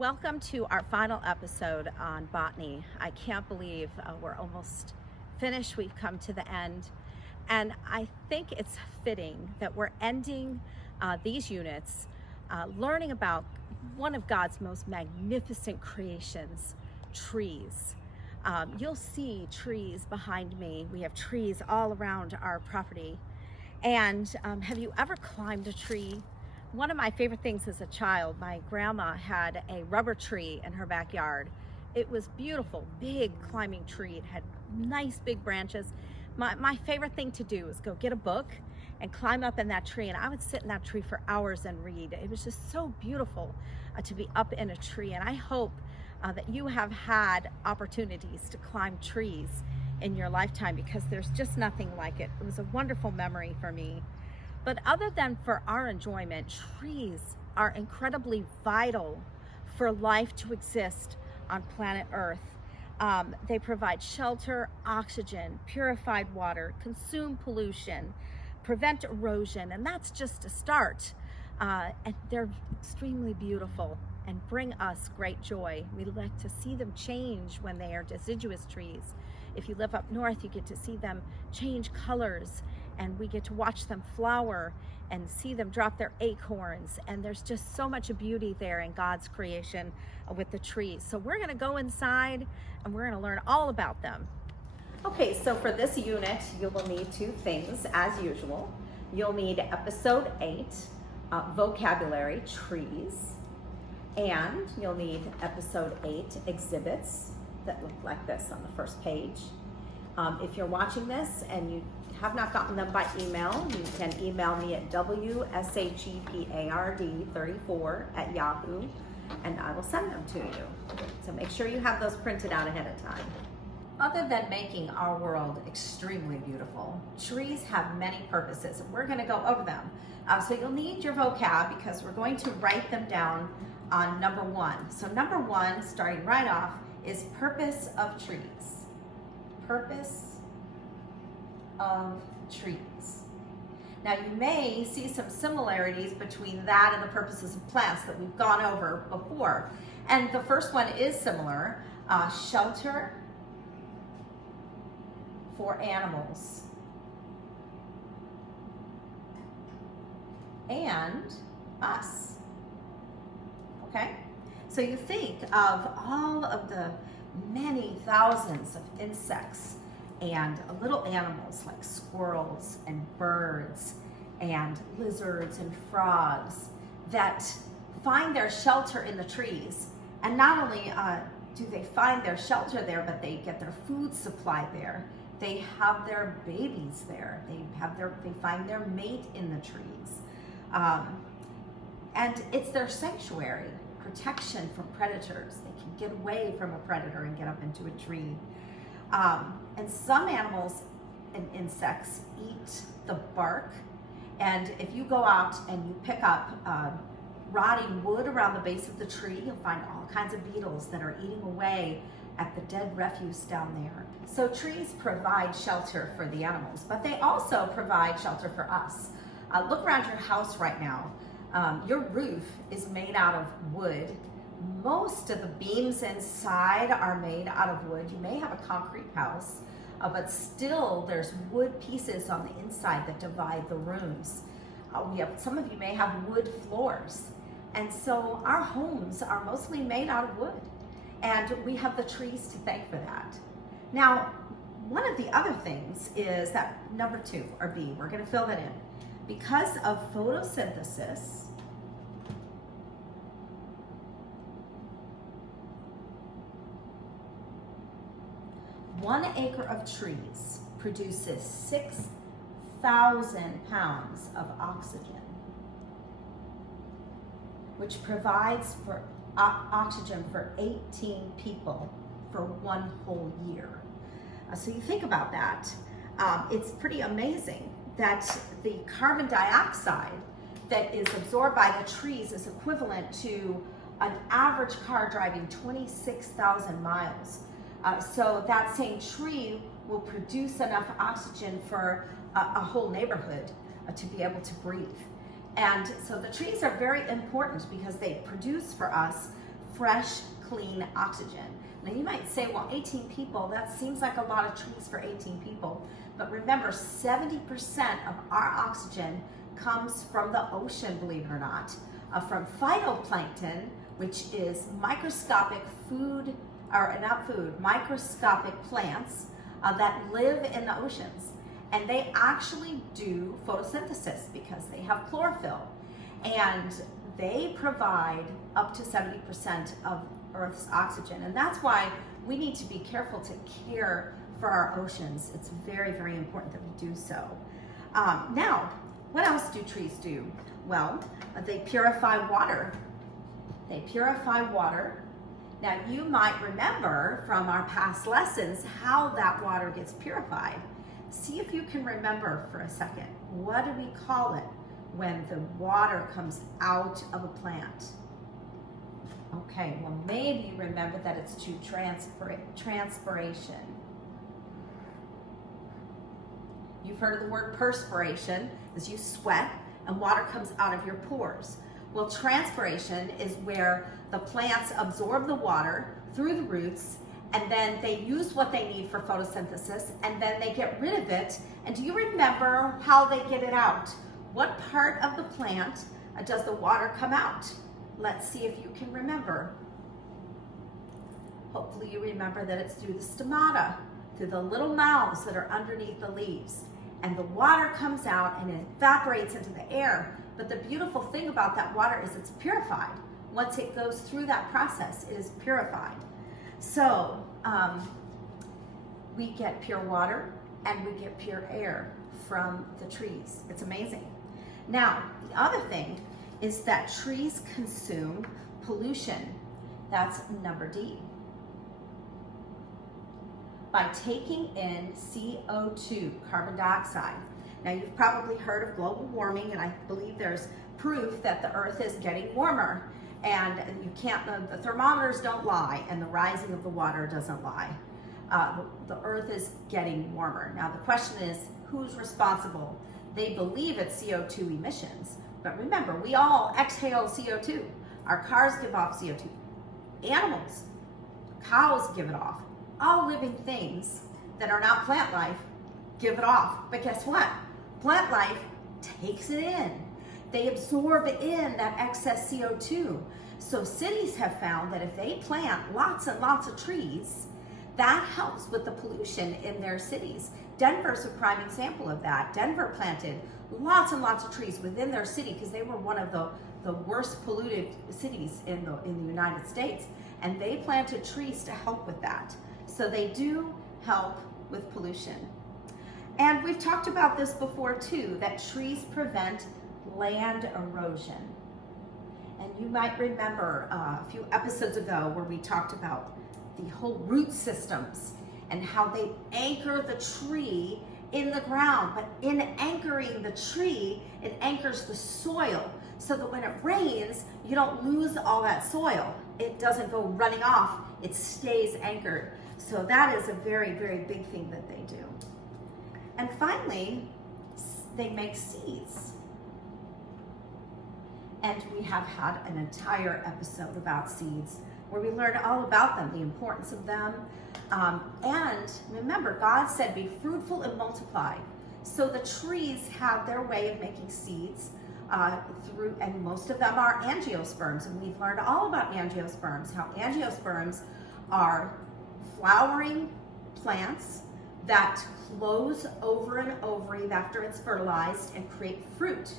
Welcome to our final episode on botany. I can't believe we're almost finished. We've come to the end. And I think it's fitting that we're ending these units learning about one of God's most magnificent creations, trees. You'll see trees behind me. We have trees all around our property. And have you ever climbed a tree? One of my favorite things as a child, my grandma had a rubber tree in her backyard. It was beautiful, big climbing tree. It had nice big branches. My favorite thing to do is go get a book and climb up in that tree, and I would sit in that tree for hours and read. It was just so beautiful to be up in a tree, and I hope that you have had opportunities to climb trees in your lifetime, because there's just nothing like it. It was a wonderful memory for me. But other than for our enjoyment, trees are incredibly vital for life to exist on planet Earth. They provide shelter, oxygen, purified water, consume pollution, prevent erosion, and that's just a start. And they're extremely beautiful and bring us great joy. We like to see them change when they are deciduous trees. If you live up north, you get to see them change colors, and we get to watch them flower and see them drop their acorns. And there's just so much beauty there in God's creation with the trees. So we're gonna go inside and we're gonna learn all about them. Okay, so for this unit, you will need two things as usual. You'll need episode 8, vocabulary, trees, and you'll need episode 8, exhibits that look like this on the first page. If you're watching this and you have not gotten them by email, you can email me at wshepard34@yahoo, and I will send them to you. So make sure you have those printed out ahead of time. Other than making our world extremely beautiful, trees have many purposes, and we're going to go over them. So you'll need your vocab, because we're going to write them down on number 1. So number 1, starting right off, is purpose of trees. Purpose of trees. Now you may see some similarities between that and the purposes of plants that we've gone over before. And the first one is similar, shelter for animals and us. Okay? So you think of all of the many thousands of insects and little animals like squirrels and birds and lizards and frogs that find their shelter in the trees. And not only do they find their shelter there, but they get their food supply there. They have their babies there. They find their mate in the trees. And it's their sanctuary, protection from predators. They can get away from a predator and get up into a tree. And some animals and insects eat the bark. And if you go out and you pick up rotting wood around the base of the tree, you'll find all kinds of beetles that are eating away at the dead refuse down there. So trees provide shelter for the animals, but they also provide shelter for us. Look around your house right now. Your roof is made out of wood. Most of the beams inside are made out of wood. You may have a concrete house, but still there's wood pieces on the inside that divide the rooms. Some of you may have wood floors. And so our homes are mostly made out of wood. And we have the trees to thank for that. Now, one of the other things is that number 2, or B, we're gonna fill that in. Because of photosynthesis, one acre of trees produces 6,000 pounds of oxygen, which provides for oxygen for 18 people for one whole year. So you think about that. It's pretty amazing that the carbon dioxide that is absorbed by the trees is equivalent to an average car driving 26,000 miles. So that same tree will produce enough oxygen for a whole neighborhood to be able to breathe. And so the trees are very important because they produce for us fresh, clean oxygen. Now you might say, well, 18 people, that seems like a lot of trees for 18 people. But remember, 70% of our oxygen comes from the ocean, believe it or not, from phytoplankton, which is microscopic food, or not food, microscopic plants that live in the oceans. And they actually do photosynthesis because they have chlorophyll. And they provide up to 70% of Earth's oxygen. And that's why we need to be careful to care for our oceans. It's very, very important that we do so. Now, what else do trees do? Well, they purify water. They purify water. Now, you might remember from our past lessons how that water gets purified. See if you can remember for a second. What do we call it when the water comes out of a plant? Okay, well, maybe you remember that it's to transpiration. You've heard of the word perspiration, as you sweat and water comes out of your pores. Well, transpiration is where the plants absorb the water through the roots, and then they use what they need for photosynthesis, and then they get rid of it. And do you remember how they get it out? What part of the plant does the water come out? Let's see if you can remember. Hopefully you remember that it's through the stomata, through the little mouths that are underneath the leaves. And the water comes out and it evaporates into the air. But the beautiful thing about that water is it's purified. Once it goes through that process, it is purified. So we get pure water and we get pure air from the trees. It's amazing. Now, the other thing is that trees consume pollution. That's number D. By taking in CO2, carbon dioxide. Now, you've probably heard of global warming, and I believe there's proof that the earth is getting warmer. And you can't, the thermometers don't lie, and the rising of the water doesn't lie. The earth is getting warmer. Now, the question is, who's responsible? They believe it's CO2 emissions, but remember, we all exhale CO2. Our cars give off CO2. Animals, cows give it off. All living things that are not plant life give it off. But guess what? Plant life takes it in. They absorb in that excess CO2. So cities have found that if they plant lots and lots of trees, that helps with the pollution in their cities. Denver's a prime example of that. Denver planted lots and lots of trees within their city because they were one of the worst polluted cities in the United States. And they planted trees to help with that. So they do help with pollution. And we've talked about this before too, that trees prevent land erosion. And you might remember a few episodes ago where we talked about the whole root systems and how they anchor the tree in the ground. But in anchoring the tree, it anchors the soil so that when it rains, you don't lose all that soil. It doesn't go running off, it stays anchored. So that is a very, very big thing that they do. And finally, they make seeds. And we have had an entire episode about seeds where we learned all about them, the importance of them. And remember, God said, be fruitful and multiply. So the trees have their way of making seeds and most of them are angiosperms. And we've learned all about angiosperms, how angiosperms are flowering plants that close over an ovary after it's fertilized and create fruit.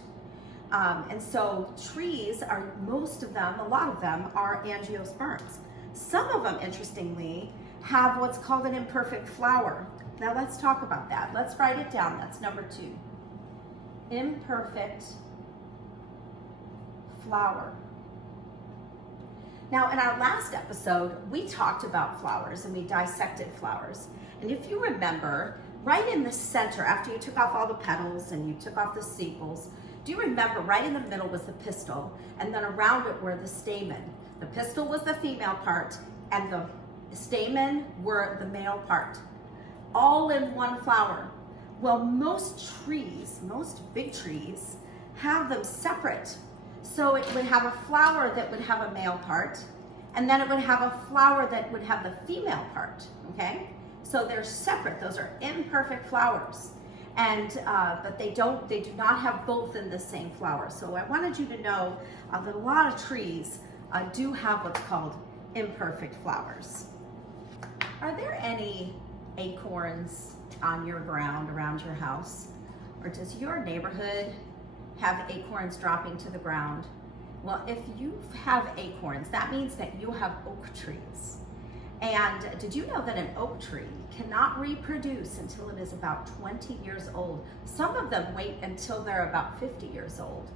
And so trees are, most of them, a lot of them are angiosperms. Some of them, interestingly, have what's called an imperfect flower. Now let's talk about that. Let's write it down. That's number 2. Imperfect flower. Now in our last episode, we talked about flowers and we dissected flowers. And if you remember, right in the center, after you took off all the petals and you took off the sepals, do you remember right in the middle was the pistil, and then around it were the stamen. The pistil was the female part and the stamen were the male part, all in one flower. Well, most trees, most big trees, have them separate. So it would have a flower that would have a male part And then it would have a flower that would have the female part, okay? So they're separate, those are imperfect flowers. And, but they do not have both in the same flower. So I wanted you to know that a lot of trees do have what's called imperfect flowers. Are there any acorns on your ground around your house? Or does your neighborhood have acorns dropping to the ground? Well, if you have acorns, that means that you have oak trees. And did you know that an oak tree cannot reproduce until it is about 20 years old? Some of them wait until they're about 50 years old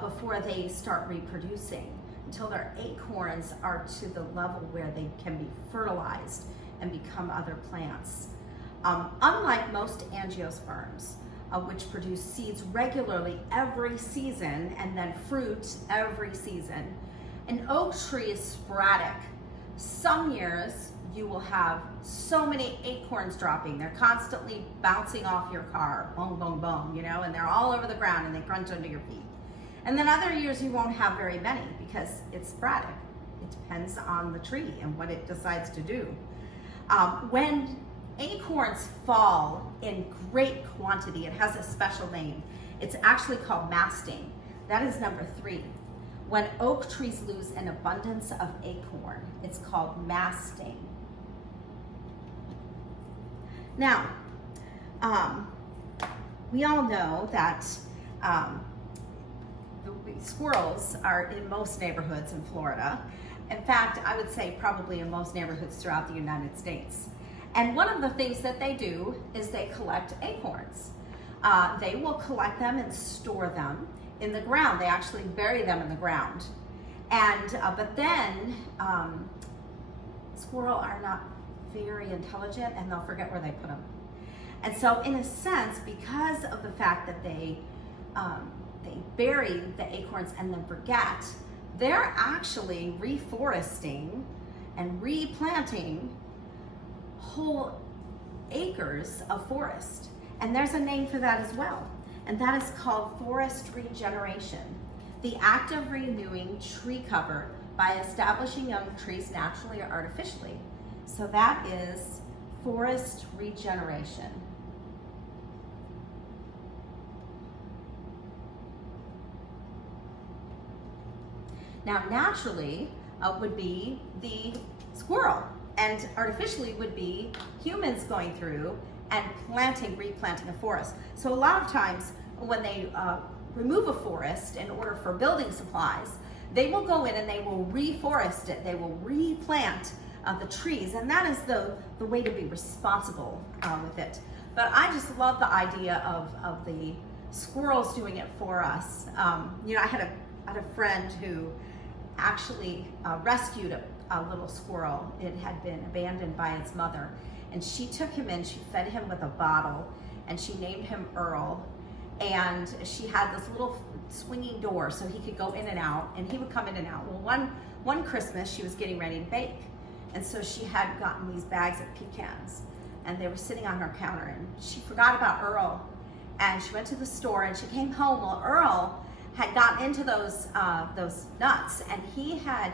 before they start reproducing, until their acorns are to the level where they can be fertilized and become other plants. Unlike most angiosperms, which produce seeds regularly every season and then fruit every season, an oak tree is sporadic. Some years you will have so many acorns dropping, they're constantly bouncing off your car, boom, boom, boom, you know, and they're all over the ground and they crunch under your feet. And then other years you won't have very many because it's sporadic. It depends on the tree and what it decides to do. When acorns fall in great quantity, it has a special name. It's actually called masting. That is number 3. When oak trees lose an abundance of acorn, it's called masting. Now, we all know that squirrels are in most neighborhoods in Florida. In fact, I would say probably in most neighborhoods throughout the United States. And one of the things that they do is they collect acorns. They will collect them and store them in the ground. They actually bury them in the ground. And but then squirrel are not very intelligent and they'll forget where they put them. And so in a sense, because of the fact that they bury the acorns and then forget, they're actually reforesting and replanting whole acres of forest. And there's a name for that as well. And that is called forest regeneration. The act of renewing tree cover by establishing young trees naturally or artificially. So that is forest regeneration. Now naturally would be the squirrel, and artificially would be humans going through and replanting a forest. So a lot of times when they remove a forest in order for building supplies, they will go in and they will reforest it. They will replant the trees, and that is the way to be responsible with it. But I just love the idea of the squirrels doing it for us. You know, I had a friend who actually rescued a little squirrel. It had been abandoned by its mother, and she took him in, she fed him with a bottle, and she named him Earl. And she had this little swinging door so he could go in and out, and he would come in and out. Well, one Christmas she was getting ready to bake, and so she had gotten these bags of pecans, and they were sitting on her counter, and she forgot about Earl, and she went to the store, and she came home. Well, Earl had gotten into those nuts, and he had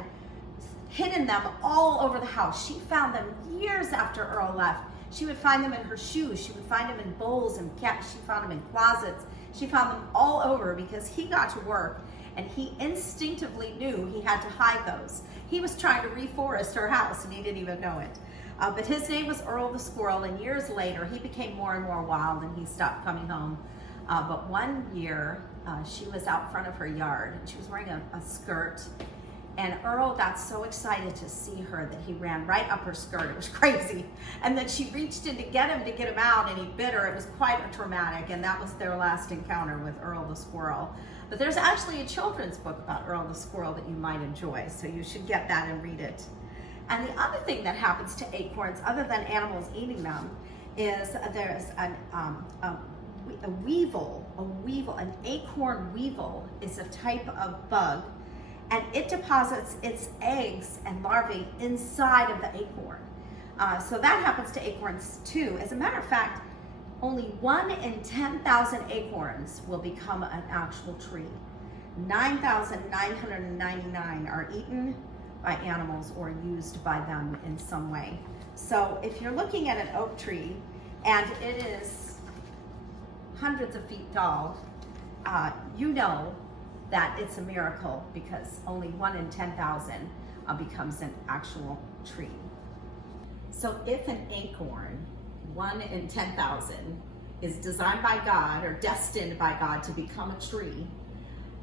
hidden them all over the house. She found them years after Earl left. She would find them in her shoes. She would find them in bowls and she found them in closets. She found them all over because he got to work and he instinctively knew he had to hide those. He was trying to reforest her house and he didn't even know it. But his name was Earl the squirrel, and years later he became more and more wild and he stopped coming home. But one year she was out front of her yard and she was wearing a skirt. And Earl got so excited to see her that he ran right up her skirt. It was crazy. And then she reached in to get him out, and he bit her. It was quite a traumatic, and that was their last encounter with Earl the squirrel. But there's actually a children's book about Earl the squirrel that you might enjoy, so you should get that and read it. And the other thing that happens to acorns, other than animals eating them, is there's a weevil. An acorn weevil is a type of bug, and it deposits its eggs and larvae inside of the acorn. So that happens to acorns too. As a matter of fact, only 1 in 10,000 acorns will become an actual tree. 9,999 are eaten by animals or used by them in some way. So if you're looking at an oak tree and it is hundreds of feet tall, you know that it's a miracle, because only 1 in 10,000 becomes an actual tree. So if an acorn, 1 in 10,000, is designed by God or destined by God to become a tree,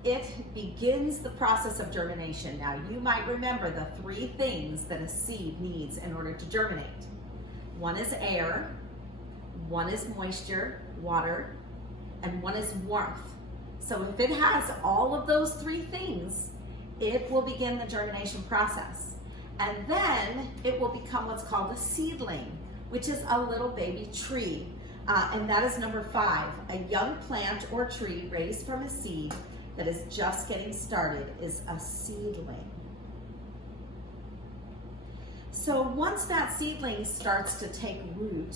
it begins the process of germination. Now, you might remember the 3 things that a seed needs in order to germinate. 1 is air, 1 is moisture, water, and 1 is warmth. So if it has all of those 3 things, it will begin the germination process. And then it will become what's called a seedling, which is a little baby tree. And that is number 5. A young plant or tree raised from a seed that is just getting started is a seedling. So once that seedling starts to take root,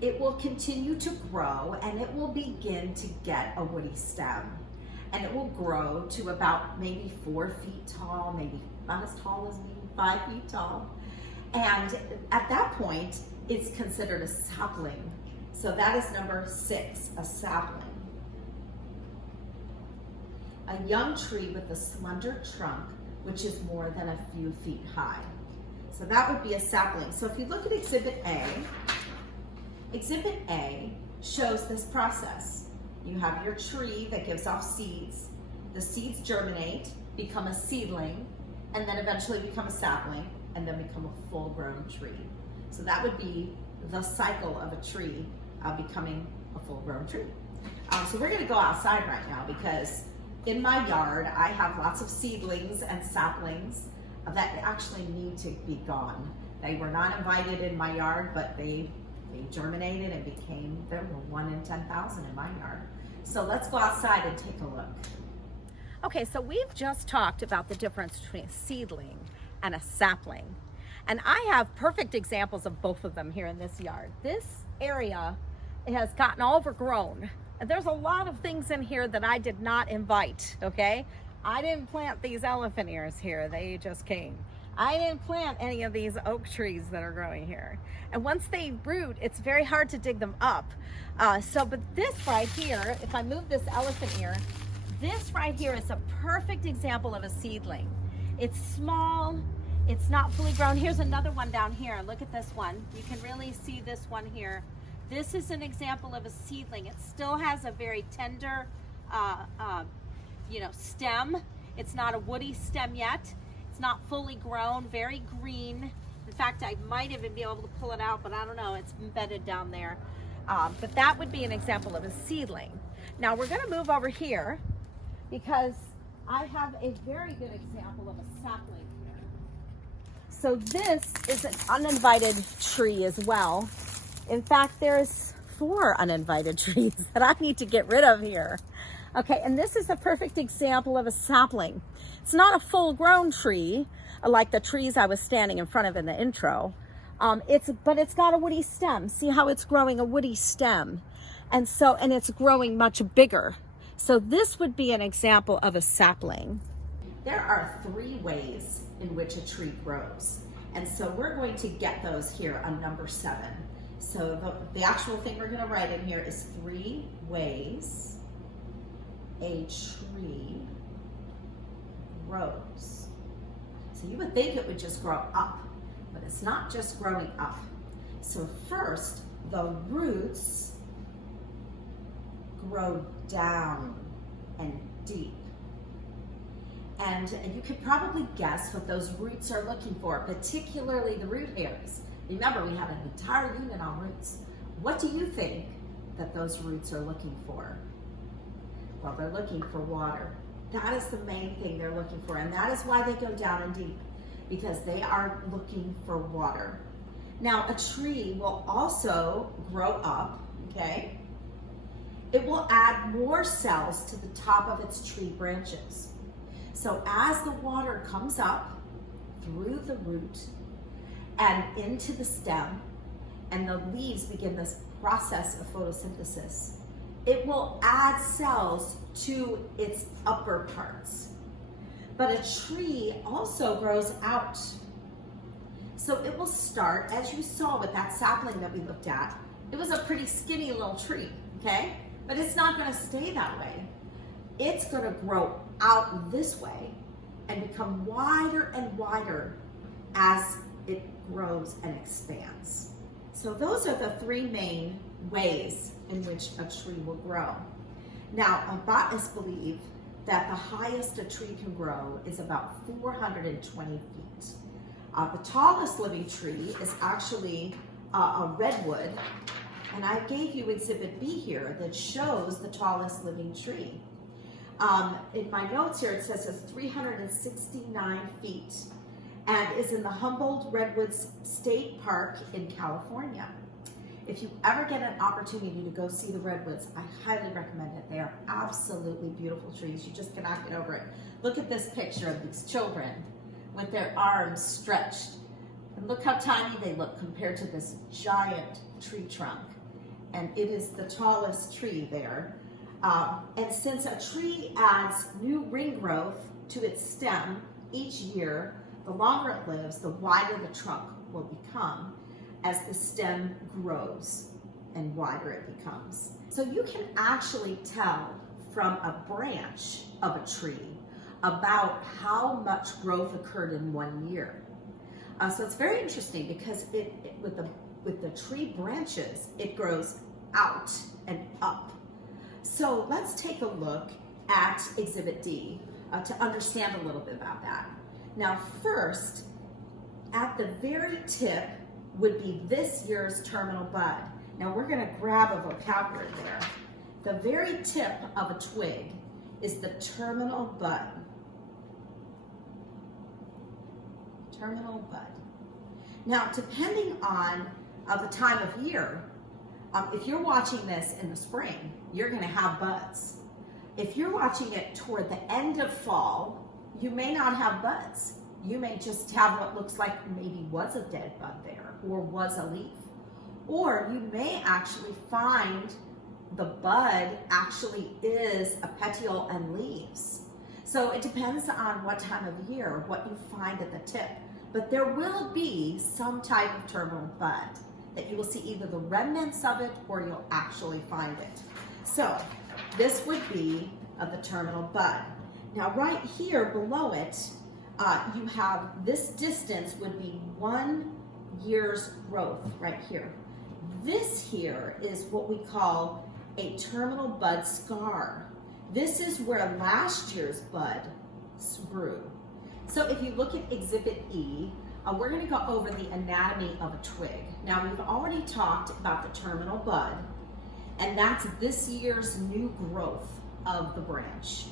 it will continue to grow and it will begin to get a woody stem. And it will grow to about maybe 4 feet tall, maybe not as tall as me, 5 feet tall. And at that point, it's considered a sapling. So that is number 6, a sapling. A young tree with a slender trunk, which is more than a few feet high. So that would be a sapling. So if you look at Exhibit A shows this process. You have your tree that gives off seeds. The seeds germinate, become a seedling, and then eventually become a sapling, and then become a full-grown tree. So that would be the cycle of a tree becoming a full-grown tree. So we're gonna go outside right now, because in my yard, I have lots of seedlings and saplings that actually need to be gone. They were not invited in my yard, but they germinated and became, there were 1 in 10,000 in my yard. So let's go outside and take a look. Okay, so we've just talked about the difference between a seedling and a sapling. And I have perfect examples of both of them here in this yard. This area has gotten overgrown. And there's a lot of things in here that I did not invite, okay? I didn't plant these elephant ears here, they just came. I didn't plant any of these oak trees that are growing here. And once they root, it's very hard to dig them up. But this right here, if I move this elephant ear, this right here is a perfect example of a seedling. It's small, it's not fully grown. Here's another one down here. Look at this one. You can really see this one here. This is an example of a seedling. It still has a very tender, stem. It's not a woody stem yet. It's not fully grown, very green. In fact, I might even be able to pull it out, but I don't know, it's embedded down there. But that would be an example of a seedling. Now we're gonna move over here because I have a very good example of a sapling here. So this is an uninvited tree as well. In fact, there's 4 uninvited trees that I need to get rid of here. Okay, and this is a perfect example of a sapling. It's not a full-grown tree like the trees I was standing in front of in the intro. But it's got a woody stem. See how it's growing a woody stem? And it's growing much bigger. So this would be an example of a sapling. There are 3 ways in which a tree grows. And so we're going to get those here on number 7. So the actual thing we're going to write in here is 3 ways a tree grows. So you would think it would just grow up, but it's not just growing up. So first, the roots grow down and deep. And you could probably guess what those roots are looking for, particularly the root hairs. Remember, we have an entire unit on roots. What do you think that those roots are looking for? Well, they're looking for water. That is the main thing they're looking for, and that is why they go down and deep, because they are looking for water. Now, a tree will also grow up, okay? It will add more cells to the top of its tree branches. So as the water comes up through the root and into the stem, and the leaves begin this process of photosynthesis, it will add cells to its upper parts. But a tree also grows out. So it will start, as you saw with that sapling that we looked at, it was a pretty skinny little tree, okay? But it's not gonna stay that way. It's gonna grow out this way and become wider and wider as it grows and expands. So those are the three main ways in which a tree will grow. Now, botanists believe that the highest a tree can grow is about 420 feet. The tallest living tree is actually a redwood, and I gave you Exhibit B here that shows the tallest living tree. In my notes here, it says it's 369 feet and is in the Humboldt Redwoods State Park in California. If you ever get an opportunity to go see the redwoods, I highly recommend it. They are absolutely beautiful trees. You just cannot get over it. Look at this picture of these children with their arms stretched. And look how tiny they look compared to this giant tree trunk. And it is the tallest tree there. And since a tree adds new ring growth to its stem each year, the longer it lives, the wider the trunk will become as the stem grows and wider it becomes. So you can actually tell from a branch of a tree about how much growth occurred in 1 year. So it's very interesting because with the tree branches, it grows out and up. So let's take a look at Exhibit D to understand a little bit about that. Now first, at the very tip would be this year's terminal bud. Now we're going to grab a vocabulary there. The very tip of a twig is the terminal bud. Terminal bud. Now depending on the time of year, if you're watching this in the spring, you're going to have buds. If you're watching it toward the end of fall, you may not have buds. You may just have what looks like maybe was a dead bud there or was a leaf. Or you may actually find the bud actually is a petiole and leaves. So it depends on what time of year, what you find at the tip. But there will be some type of terminal bud that you will see either the remnants of it or you'll actually find it. So this would be the terminal bud. Now right here below it, you have this distance would be 1 year's growth right here. This here is what we call a terminal bud scar. This is where last year's bud grew. So if you look at Exhibit E, we're going to go over the anatomy of a twig. Now we've already talked about the terminal bud, and that's this year's new growth of the branch.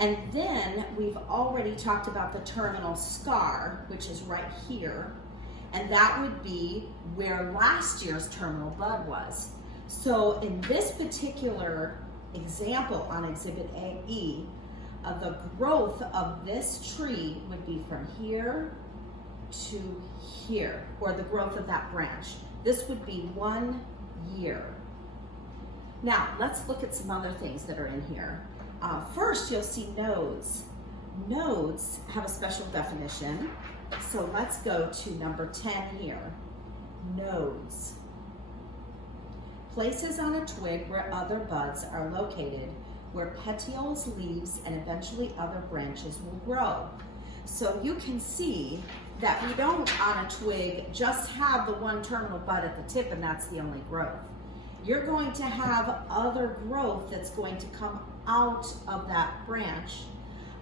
And then we've already talked about the terminal scar, which is right here, and that would be where last year's terminal bud was. So in this particular example on Exhibit E, the growth of this tree would be from here to here, or the growth of that branch. This would be 1 year. Now, let's look at some other things that are in here. First, you'll see nodes. Nodes have a special definition. So let's go to number 10 here. Nodes. Places on a twig where other buds are located, where petioles, leaves, and eventually other branches will grow. So you can see that we don't on a twig just have the one terminal bud at the tip and that's the only growth. You're going to have other growth that's going to come out of that branch,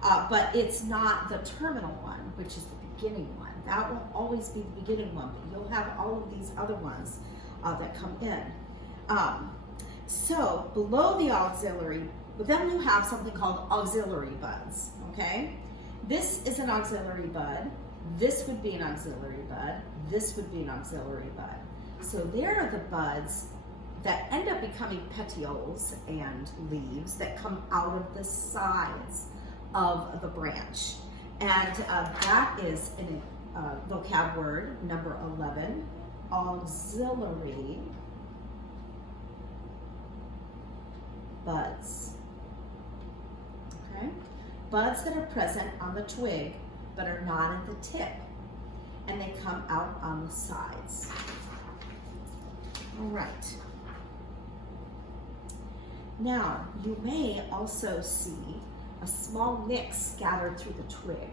but it's not the terminal one, which is the beginning one. That will always be the beginning one, but you'll have all of these other ones that come in. So below the auxiliary, but then you have something called auxiliary buds, okay? This is an auxiliary bud. This would be an auxiliary bud. This would be an auxiliary bud. So there are the buds that end up becoming petioles and leaves that come out of the sides of the branch. And that is in vocab word number 11, auxiliary buds. Okay. buds that are present on the twig but are not at the tip, and they come out on the sides. All right. Now, you may also see a small nicks gathered through the twig.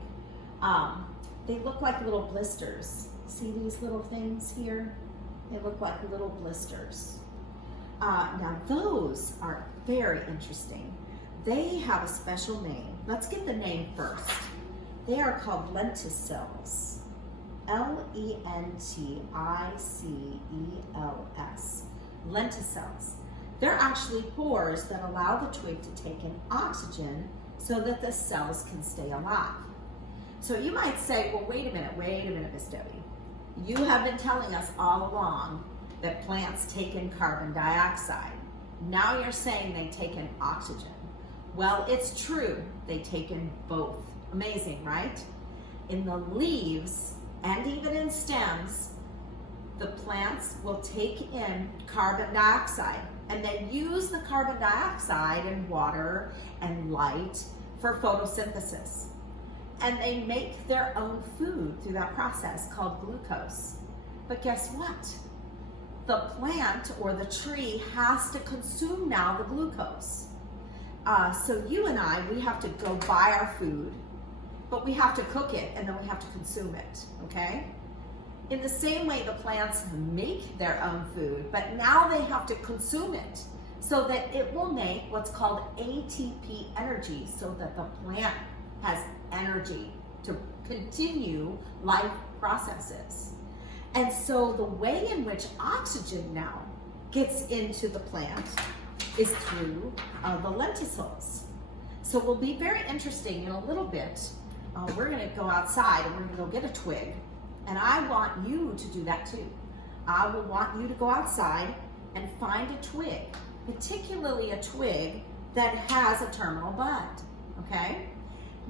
They look like little blisters. See these little things here? They look like little blisters. Now those are very interesting. They have a special name. Let's get the name first. They are called lenticels. Lenticels. Lenticels. They're actually pores that allow the twig to take in oxygen so that the cells can stay alive. So you might say, well, wait a minute, Miss Debbie. You have been telling us all along that plants take in carbon dioxide. Now you're saying they take in oxygen. Well, it's true, they take in both. Amazing, right? In the leaves and even in stems, the plants will take in carbon dioxide and then use the carbon dioxide and water and light for photosynthesis. And they make their own food through that process called glucose. But guess what? The plant or the tree has to consume now the glucose. So you and I, we have to go buy our food, but we have to cook it and then we have to consume it, okay? In the same way, the plants make their own food, but now they have to consume it so that it will make what's called ATP energy, so that the plant has energy to continue life processes. And so the way in which oxygen now gets into the plant is through the lenticels. So it will be very interesting in a little bit. We're gonna go outside and we're gonna go get a twig. And I want you to do that too. I will want you to go outside and find a twig, particularly a twig that has a terminal bud, okay?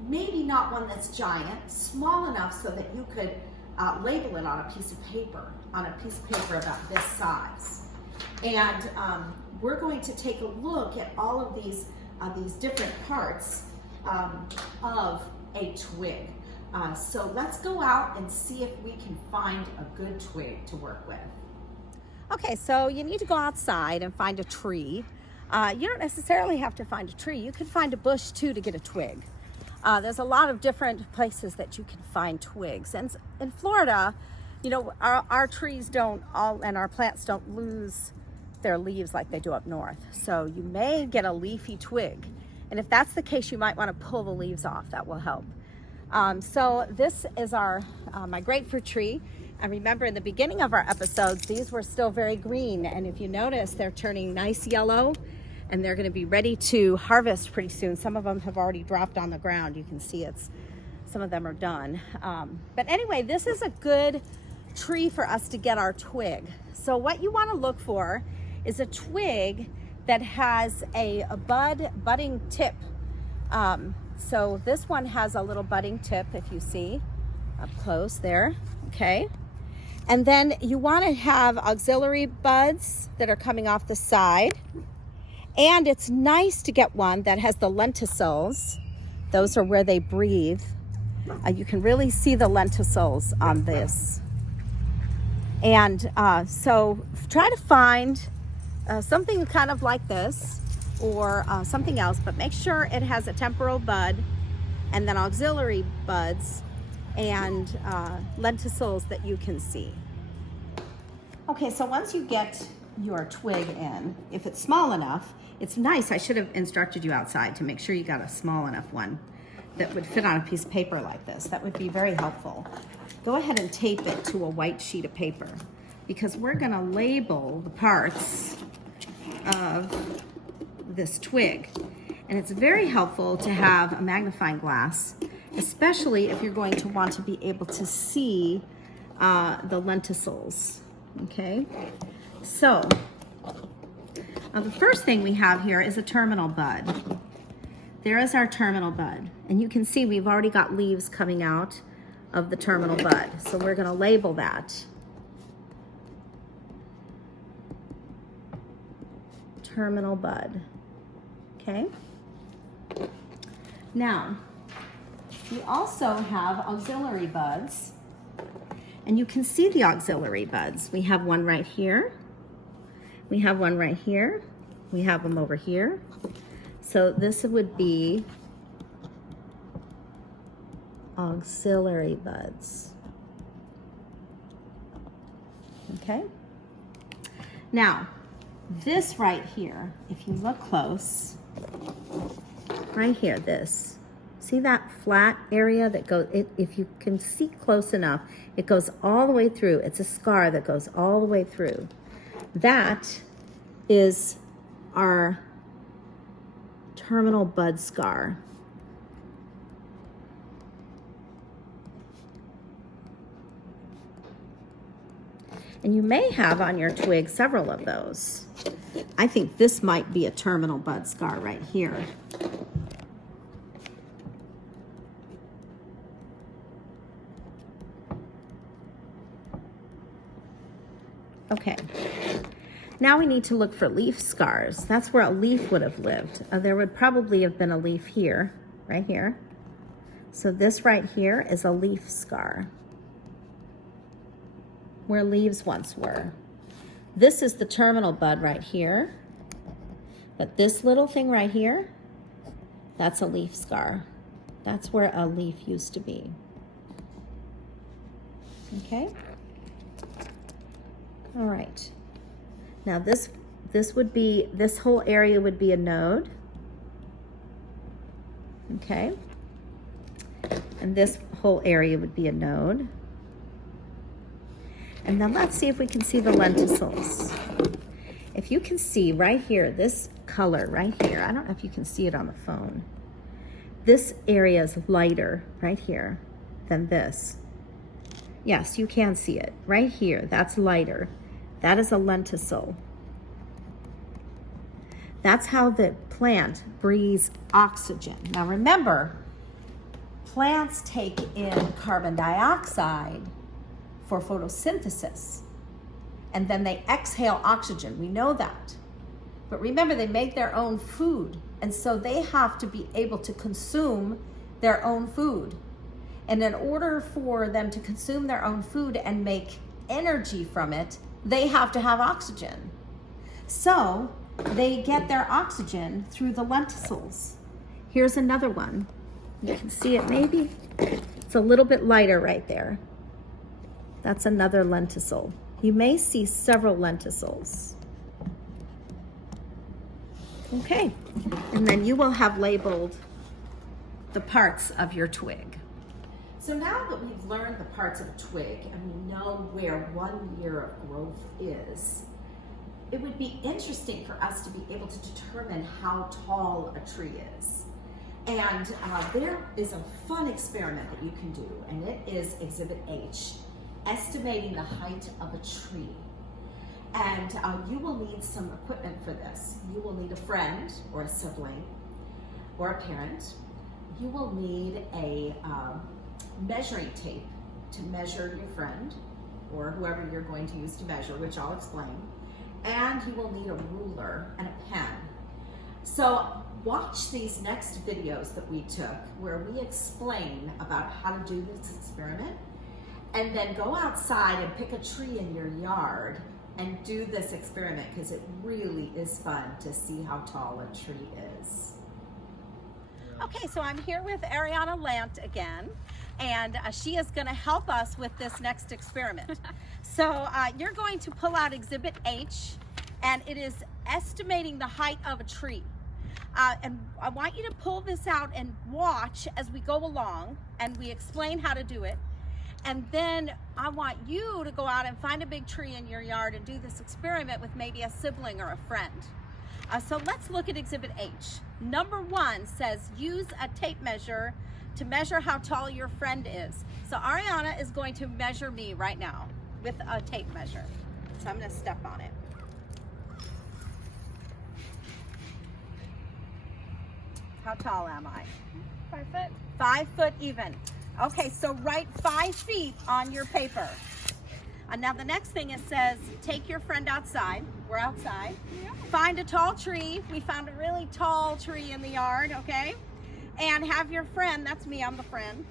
Maybe not one that's giant, small enough so that you could label it on a piece of paper, about this size. And we're going to take a look at all of these different parts of a twig. So let's go out and see if we can find a good twig to work with. Okay, so you need to go outside and find a tree. You don't necessarily have to find a tree. You can find a bush too to get a twig. There's a lot of different places that you can find twigs. And in Florida, you know, our trees and our plants don't lose their leaves like they do up north. So you may get a leafy twig. And if that's the case, you might want to pull the leaves off. That will help. So this is my grapefruit tree. And remember, in the beginning of our episodes, these were still very green. And if you notice, they're turning nice yellow. And they're going to be ready to harvest pretty soon. Some of them have already dropped on the ground. You can see some of them are done. But anyway, this is a good tree for us to get our twig. So what you want to look for is a twig that has a budding tip. So this one has a little budding tip, if you see up close there, okay? And then you want to have auxiliary buds that are coming off the side. And it's nice to get one that has the lenticels. Those are where they breathe. You can really see the lenticels on this. And so try to find something kind of like this or something else, but make sure it has a temporal bud and then auxiliary buds and lenticels that you can see. Okay, so once you get your twig in, if it's small enough, it's nice. I should have instructed you outside to make sure you got a small enough one that would fit on a piece of paper like this. That would be very helpful. Go ahead and tape it to a white sheet of paper because we're gonna label the parts of this twig. And it's very helpful to have a magnifying glass, especially if you're going to want to be able to see the lenticels, okay? So, the first thing we have here is a terminal bud. There is our terminal bud. And you can see we've already got leaves coming out of the terminal bud. So we're gonna label that. Terminal bud, okay? Now, We also have auxiliary buds, and you can see the auxiliary buds. We have one right here. We have one right here. We have them over here. So this would be auxiliary buds. Okay. Now, this right here, if you look close, right here, this, see that flat area that goes, if you can see close enough, it goes all the way through. It's a scar that goes all the way through. That is our terminal bud scar. And you may have on your twig several of those. I think this might be a terminal bud scar right here. Okay, now we need to look for leaf scars. That's where a leaf would have lived. There would probably have been a leaf here, right here. So this right here is a leaf scar, where leaves once were. This is the terminal bud right here. But this little thing right here, that's a leaf scar. That's where a leaf used to be. Okay? All right. Now this whole area would be a node. Okay? And this whole area would be a node. And then let's see if we can see the lenticels. If you can see right here, this color right here, I don't know if you can see it on the phone. This area is lighter right here than this. Yes, you can see it right here. That's lighter. That is a lenticel. That's how the plant breathes oxygen. Now remember, plants take in carbon dioxide for photosynthesis, and then they exhale oxygen. We know that. But remember, they make their own food, and so they have to be able to consume their own food. And in order for them to consume their own food and make energy from it, they have to have oxygen. So they get their oxygen through the lenticels. Here's another one. You can see it maybe. It's a little bit lighter right there. That's another lenticel. You may see several lenticels. Okay, and then you will have labeled the parts of your twig. So now that we've learned the parts of a twig and we know where 1 year of growth is, it would be interesting for us to be able to determine how tall a tree is. And there is a fun experiment that you can do, and it is Exhibit H, estimating the height of a tree. And you will need some equipment for this. You will need a friend or a sibling or a parent. You will need a measuring tape to measure your friend or whoever you're going to use to measure, which I'll explain. And you will need a ruler and a pen. So watch these next videos that we took where we explain about how to do this experiment, and then go outside and pick a tree in your yard and do this experiment, because it really is fun to see how tall a tree is. Okay, so I'm here with Ariana Lant again, and she is going to help us with this next experiment. So you're going to pull out Exhibit H, and it is estimating the height of a tree. And I want you to pull this out and watch as we go along, and we explain how to do it. And then I want you to go out and find a big tree in your yard and do this experiment with maybe a sibling or a friend. So let's look at Exhibit H. Number 1 says use a tape measure to measure how tall your friend is. So Ariana is going to measure me right now with a tape measure. So I'm going to step on it. How tall am I? 5 foot. 5 foot even. Okay, so write 5 feet on your paper. Now the next thing it says, take your friend outside. We're outside. Yeah. Find a tall tree. We found a really tall tree in the yard, okay? and have your friend, that's me, I'm the friend,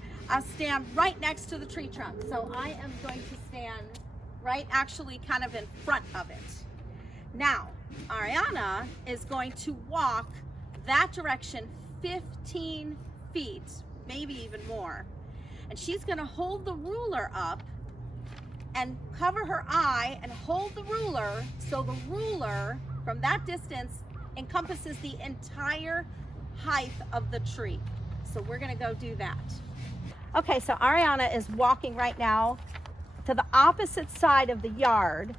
stand right next to the tree trunk. So I am going to stand right actually kind of in front of it. Now, Ariana is going to walk that direction 15 feet, maybe even more. And she's gonna hold the ruler up and cover her eye and hold the ruler so the ruler from that distance encompasses the entire height of the tree. So we're gonna go do that. Okay, so Ariana is walking right now to the opposite side of the yard,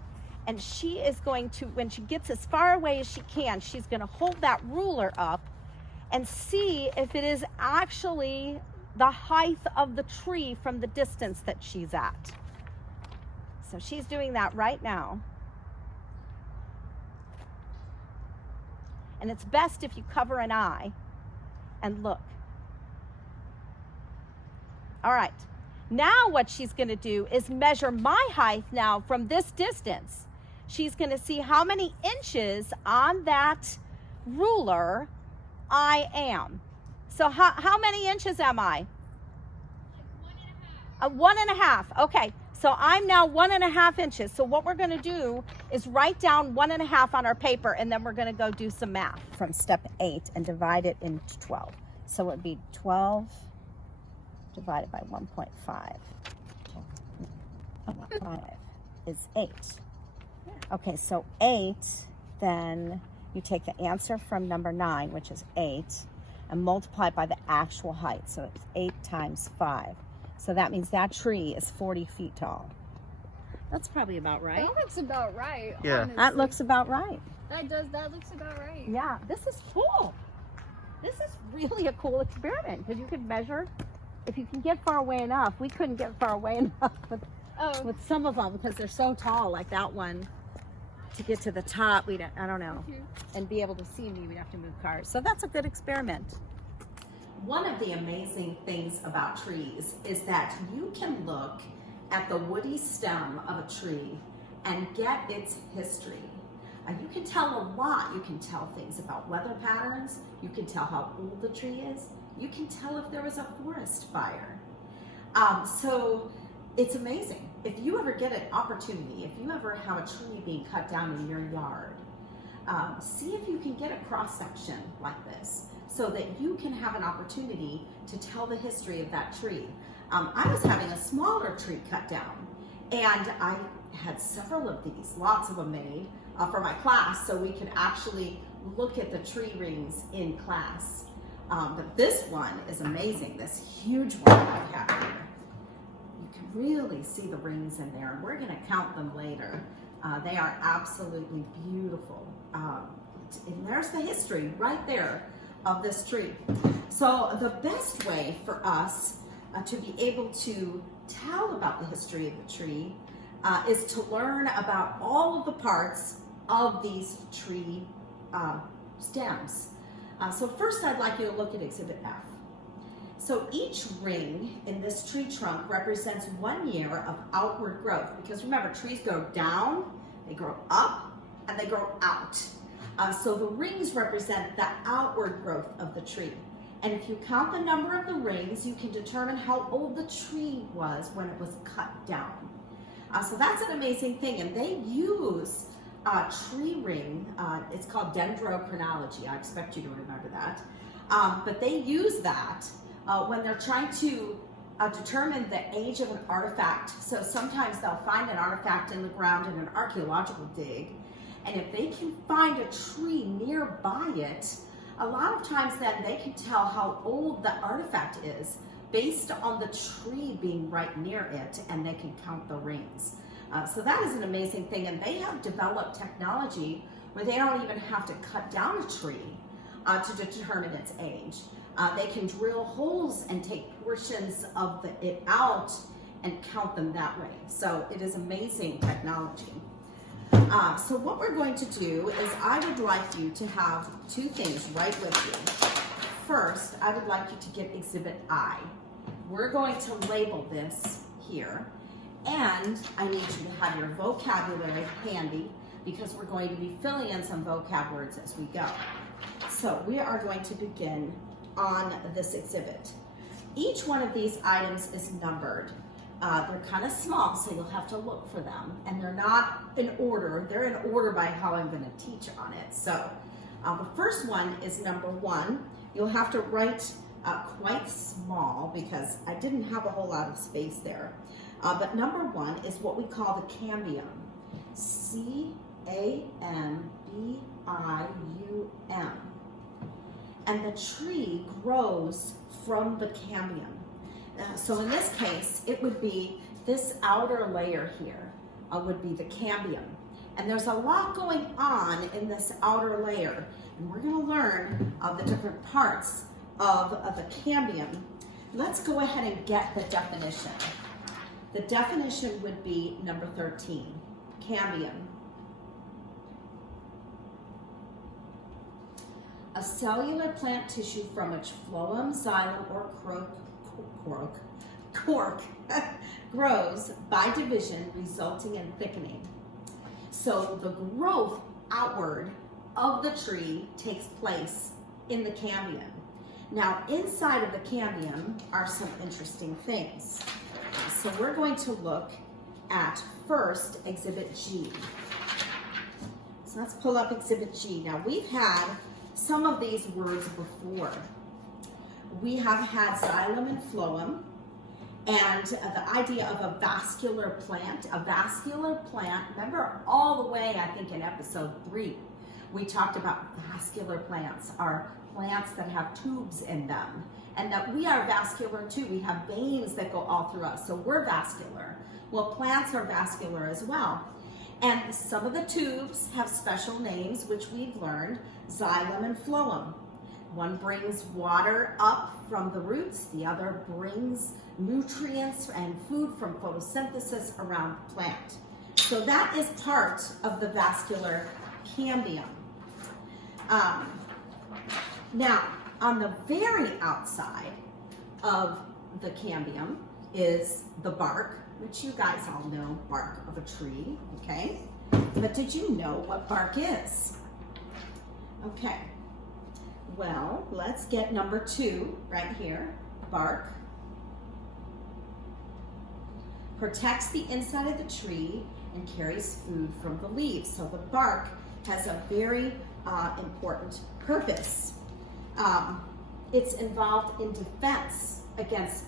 and she is going to, when she gets as far away as she can, she's gonna hold that ruler up and see if it is actually the height of the tree from the distance that she's at. So she's doing that right now. And it's best if you cover an eye and look. All right, now what she's gonna do is measure my height now from this distance. She's gonna see how many inches on that ruler I am. So how many inches am I? Like 1.5. 1.5, okay. So I'm now 1.5 inches. So what we're gonna do is write down 1.5 on our paper, and then we're gonna go do some math from step 8 and divide it into 12. So it would be 12 divided by 1.5. 5 is 8. Okay, so 8, then you take the answer from number 9, which is 8, and multiply it by the actual height. So it's 8 times 5. So that means that tree is 40 feet tall. That's probably about right. That looks about right. Yeah. Honestly. That looks about right. That looks about right. Yeah, this is cool. This is really a cool experiment because you can measure if you can get far away enough. We couldn't get far away enough with some of them because they're so tall, like that one. To get to the top, I don't know, and be able to see me, we'd have to move cars. So that's a good experiment. One of the amazing things about trees is that you can look at the woody stem of a tree and get its history. You can tell a lot. You can tell things about weather patterns. You can tell how old the tree is. You can tell if there was a forest fire. So it's amazing. If you ever get an opportunity, if you ever have a tree being cut down in your yard, see if you can get a cross section like this so that you can have an opportunity to tell the history of that tree. I was having a smaller tree cut down, and I had several of these, lots of them made for my class, so we could actually look at the tree rings in class. But this one is amazing, this huge one I have here. You can really see the rings in there, and we're gonna count them later. They are absolutely beautiful. And there's the history right there of this tree. So the best way for us to be able to tell about the history of the tree is to learn about all of the parts of these tree stems. So first I'd like you to look at Exhibit F. So each ring in this tree trunk represents 1 year of outward growth, because remember, trees go down, they grow up, and they grow out. So the rings represent the outward growth of the tree. And if you count the number of the rings, you can determine how old the tree was when it was cut down. So that's an amazing thing. And they use tree ring, it's called dendrochronology. I expect you to remember that. But they use that when they're trying to determine the age of an artifact. So sometimes they'll find an artifact in the ground in an archaeological dig, and if they can find a tree nearby it, a lot of times then they can tell how old the artifact is based on the tree being right near it, and they can count the rings. So that is an amazing thing, and they have developed technology where they don't even have to cut down a tree to determine its age. They can drill holes and take portions of it out and count them that way. So it is amazing technology. So what we're going to do is I would like you to have two things right with you. First, I would like you to get Exhibit I. We're going to label this here, and I need you to have your vocabulary handy because we're going to be filling in some vocab words as we go. So we are going to begin on this exhibit. Each one of these items is numbered. They're kind of small, so you'll have to look for them. And they're not in order. They're in order by how I'm going to teach on it. So the first one is number 1. You'll have to write quite small because I didn't have a whole lot of space there. But number 1 is what we call the cambium. C-A-M-B-I-U-M. And the tree grows from the cambium. So in this case, it would be this outer layer here would be the cambium. And there's a lot going on in this outer layer. And we're going to learn the different parts of the cambium. Let's go ahead and get the definition. The definition would be number 13, cambium. A cellular plant tissue from which phloem, xylem, or cork grows by division, resulting in thickening. So the growth outward of the tree takes place in the cambium. Now, inside of the cambium are some interesting things. So we're going to look at first Exhibit G. So let's pull up Exhibit G. Now, we've had some of these words before. We have had xylem and phloem, and the idea of a vascular plant. A vascular plant, remember all the way, I think in episode 3, we talked about vascular plants are plants that have tubes in them, and that we are vascular too. We have veins that go all through us, so we're vascular. Well, plants are vascular as well. And some of the tubes have special names, which we've learned, xylem and phloem. One brings water up from the roots, the other brings nutrients and food from photosynthesis around the plant. So that is part of the vascular cambium. Now, on the very outside of the cambium is the bark, which you guys all know, bark of a tree, okay? But did you know what bark is? Okay, well, let's get number 2 right here. Bark protects the inside of the tree and carries food from the leaves. So the bark has a very important purpose. It's involved in defense against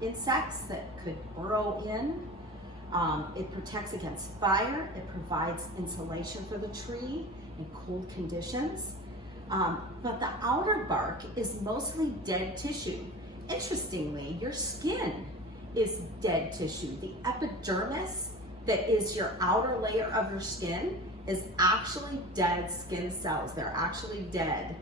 insects that could burrow in. It protects against fire. It provides insulation for the tree in cold conditions. But the outer bark is mostly dead tissue. Interestingly, your skin is dead tissue. The epidermis, that is your outer layer of your skin, is actually dead skin cells. They're actually dead.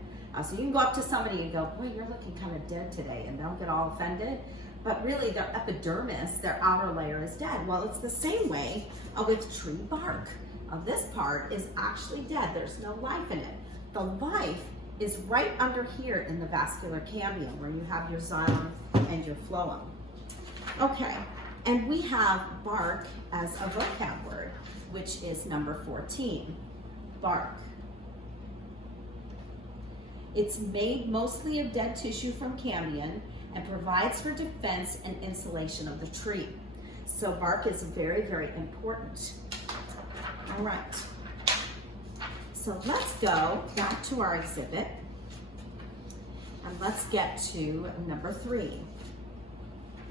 So you can go up to somebody and go, boy, you're looking kind of dead today, and they'll get all offended. But really, their epidermis, their outer layer, is dead. Well, it's the same way with tree bark. This part is actually dead. There's no life in it. The life is right under here in the vascular cambium, where you have your xylem and your phloem. Okay, and we have bark as a vocab word, which is number 14, bark. It's made mostly of dead tissue from cambium and provides for defense and insulation of the tree. So bark is very, very important. All right, so let's go back to our exhibit and let's get to number 3.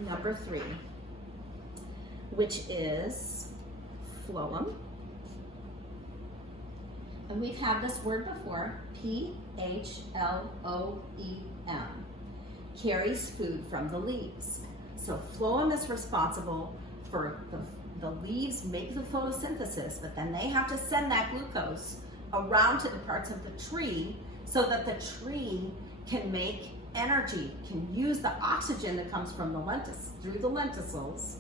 Number 3, which is phloem. And we've had this word before, P-H-L-O-E-M, carries food from the leaves. So phloem is responsible for the leaves make the photosynthesis, but then they have to send that glucose around to the parts of the tree so that the tree can make energy, can use the oxygen that comes from the through the lenticels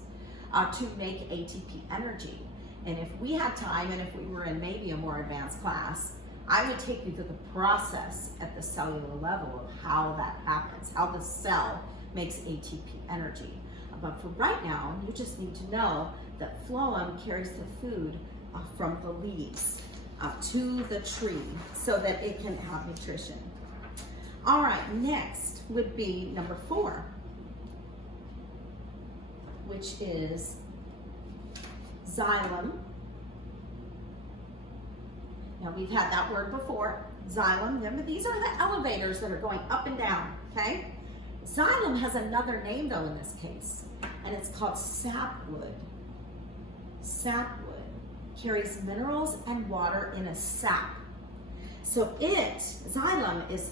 to make ATP energy. And if we had time, and if we were in maybe a more advanced class, I would take you through the process at the cellular level of how that happens, how the cell makes ATP energy. But for right now, you just need to know that phloem carries the food from the leaves to the tree so that it can have nutrition. All right, next would be number 4, which is xylem. Now we've had that word before, xylem. Remember, these are the elevators that are going up and down, okay? Xylem has another name though in this case, and it's called sapwood. Sapwood carries minerals and water in a sap. So xylem is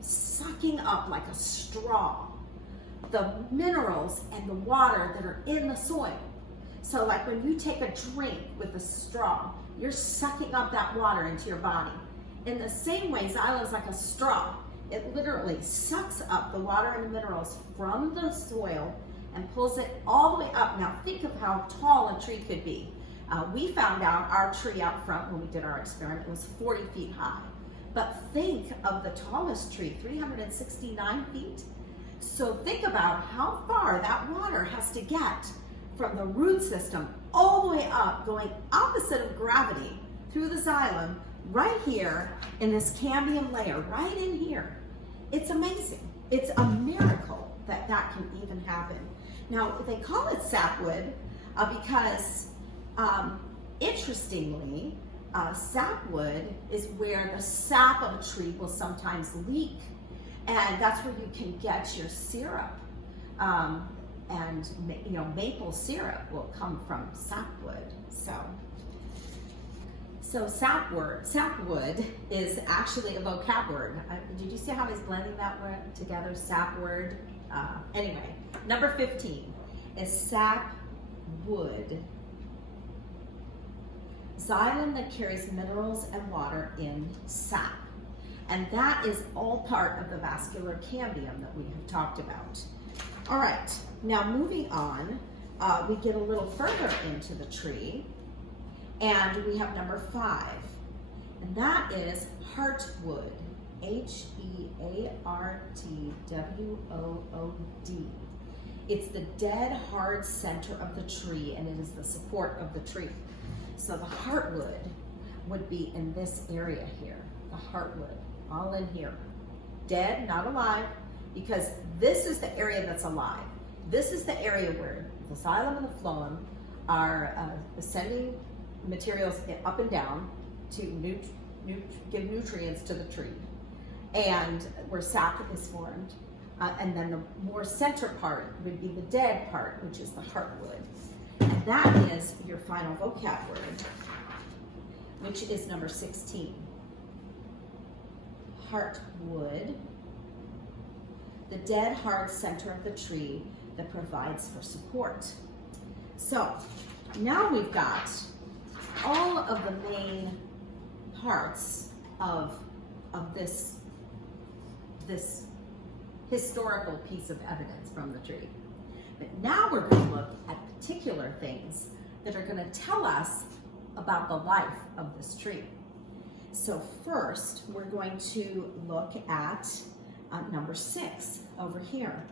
sucking up like a straw the minerals and the water that are in the soil. So like when you take a drink with a straw, you're sucking up that water into your body. In the same way, xylem is like a straw. It literally sucks up the water and the minerals from the soil and pulls it all the way up. Now think of how tall a tree could be. We found out our tree out front when we did our experiment was 40 feet high. But think of the tallest tree, 369 feet. So think about how far that water has to get from the root system all the way up, going opposite of gravity through the xylem, right here in this cambium layer, right in here. It's amazing. It's a miracle that that can even happen. Now, they call it sapwood because, interestingly, sapwood is where the sap of a tree will sometimes leak, and that's where you can get your syrup. And maple syrup will come from sapwood. So sapwood is actually a vocab word. Did you see how he's blending that word together? Sapword. Anyway, number 15 is sapwood. Xylem that carries minerals and water in sap. And that is all part of the vascular cambium that we have talked about. All right, now moving on, we get a little further into the tree, and we have number 5, and that is heartwood, Heartwood. It's the dead, hard center of the tree, and it is the support of the tree. So the heartwood would be in this area here, the heartwood, all in here. Dead, not alive, because this is the area that's alive. This is the area where the xylem and the phloem are sending materials up and down to give nutrients to the tree, and where sap is formed. And then the more center part would be the dead part, which is the heartwood. And that is your final vocab word, which is number 16. Heartwood, the dead, hard center of the tree that provides for support. So now we've got all of the main parts of this historical piece of evidence from the tree. But now we're going to look at particular things that are going to tell us about the life of this tree. So first, we're going to look at number 6 over here.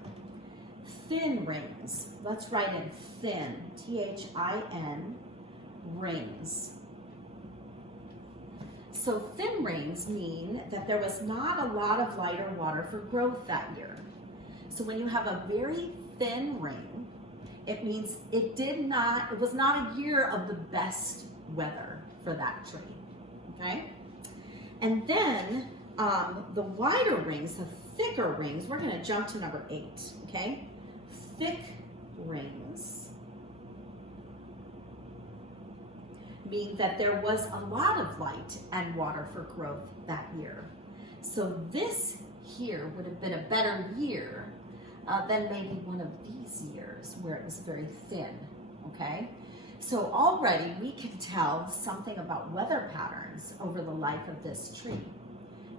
Thin rings. Let's write in thin, T-H-I-N, rings. So thin rings mean that there was not a lot of light or water for growth that year. So when you have a very thin ring, it means it was not a year of the best weather for that tree, okay? And then the wider rings, the thicker rings, we're gonna jump to number 8, okay? Thick rings mean that there was a lot of light and water for growth that year. So this here would have been a better year than maybe one of these years where it was very thin, okay? So already we can tell something about weather patterns over the life of this tree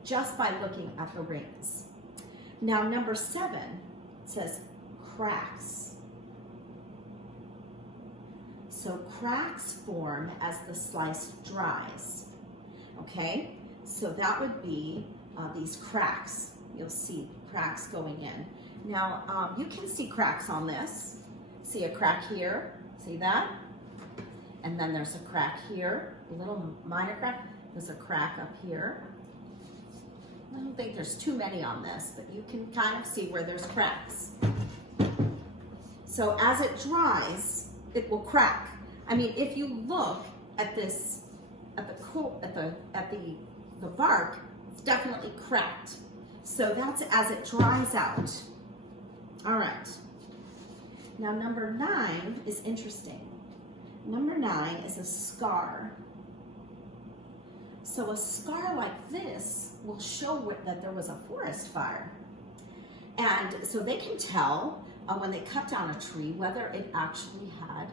just by looking at the rings. Now number 7 says cracks. So cracks form as the slice dries, okay? So that would be these cracks. You'll see cracks going in. Now, you can see cracks on this. See a crack here, see that? And then there's a crack here, a little minor crack. There's a crack up here. I don't think there's too many on this, but you can kind of see where there's cracks. So as it dries, it will crack. I mean, if you look at this, at the bark, it's definitely cracked. So that's as it dries out. All right. Now number 9 is interesting. Number 9 is a scar. So a scar like this will show that there was a forest fire. And so they can tell when they cut down a tree whether it actually had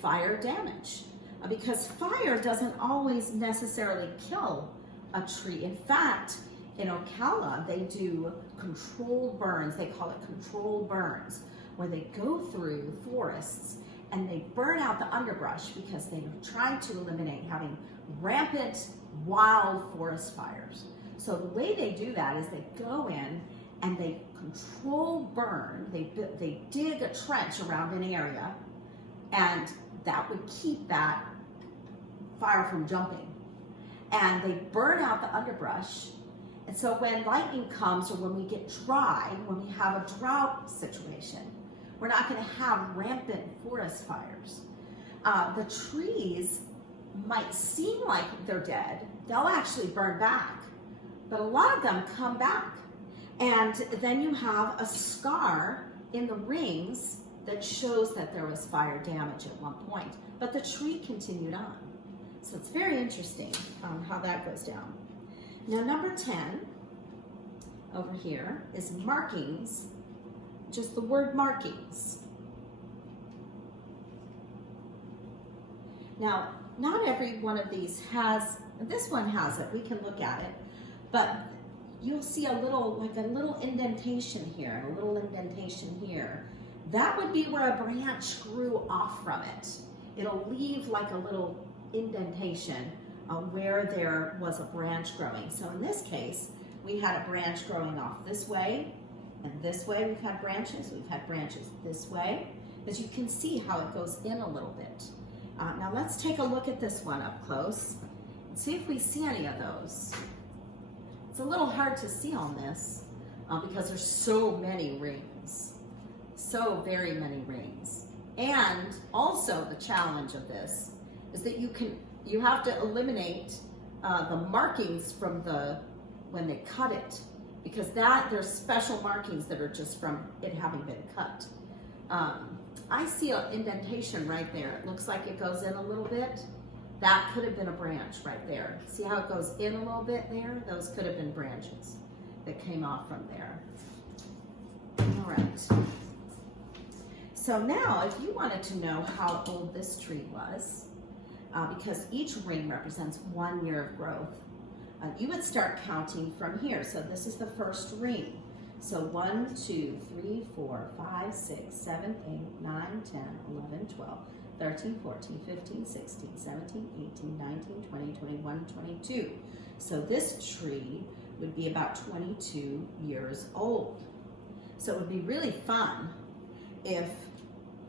fire damage. Because fire doesn't always necessarily kill a tree. In fact, in Ocala, they do controlled burns. They call it controlled burns, where they go through forests and they burn out the underbrush because they're trying to eliminate having rampant wild forest fires. So the way they do that is they go in and they control burn. They dig a trench around an area, and that would keep that fire from jumping. And they burn out the underbrush. And so when lightning comes, or when we get dry, when we have a drought situation, we're not going to have rampant forest fires. The trees might seem like they're dead. They'll actually burn back, but a lot of them come back. And then you have a scar in the rings that shows that there was fire damage at one point, but the tree continued on. So it's very interesting how that goes down. Now number 10 over here is markings, just the word markings. Now, not every one of these has, this one has it, we can look at it, but you'll see a little, like a little indentation here, and a little indentation here. That would be where a branch grew off from it. It'll leave like a little indentation where there was a branch growing. So in this case, we had a branch growing off this way, and this way we've had branches this way, as you can see how it goes in a little bit. Now let's take a look at this one up close and see if we see any of those. It's a little hard to see on this because there's so many rings, so very many rings. And also the challenge of this is that you have to eliminate the markings from when they cut it, because there's special markings that are just from it having been cut. I see an indentation right there. It looks like it goes in a little bit. That could have been a branch right there. See how it goes in a little bit there? Those could have been branches that came off from there. All right. So now, if you wanted to know how old this tree was, because each ring represents 1 year of growth, you would start counting from here. So this is the first ring. So 1, 2, 3, 4, 5, 6, 7, 8, 9, 10, 11, 12, 13, 14, 15, 16, 17, 18, 19, 20, 21, 22. So this tree would be about 22 years old. So it would be really fun if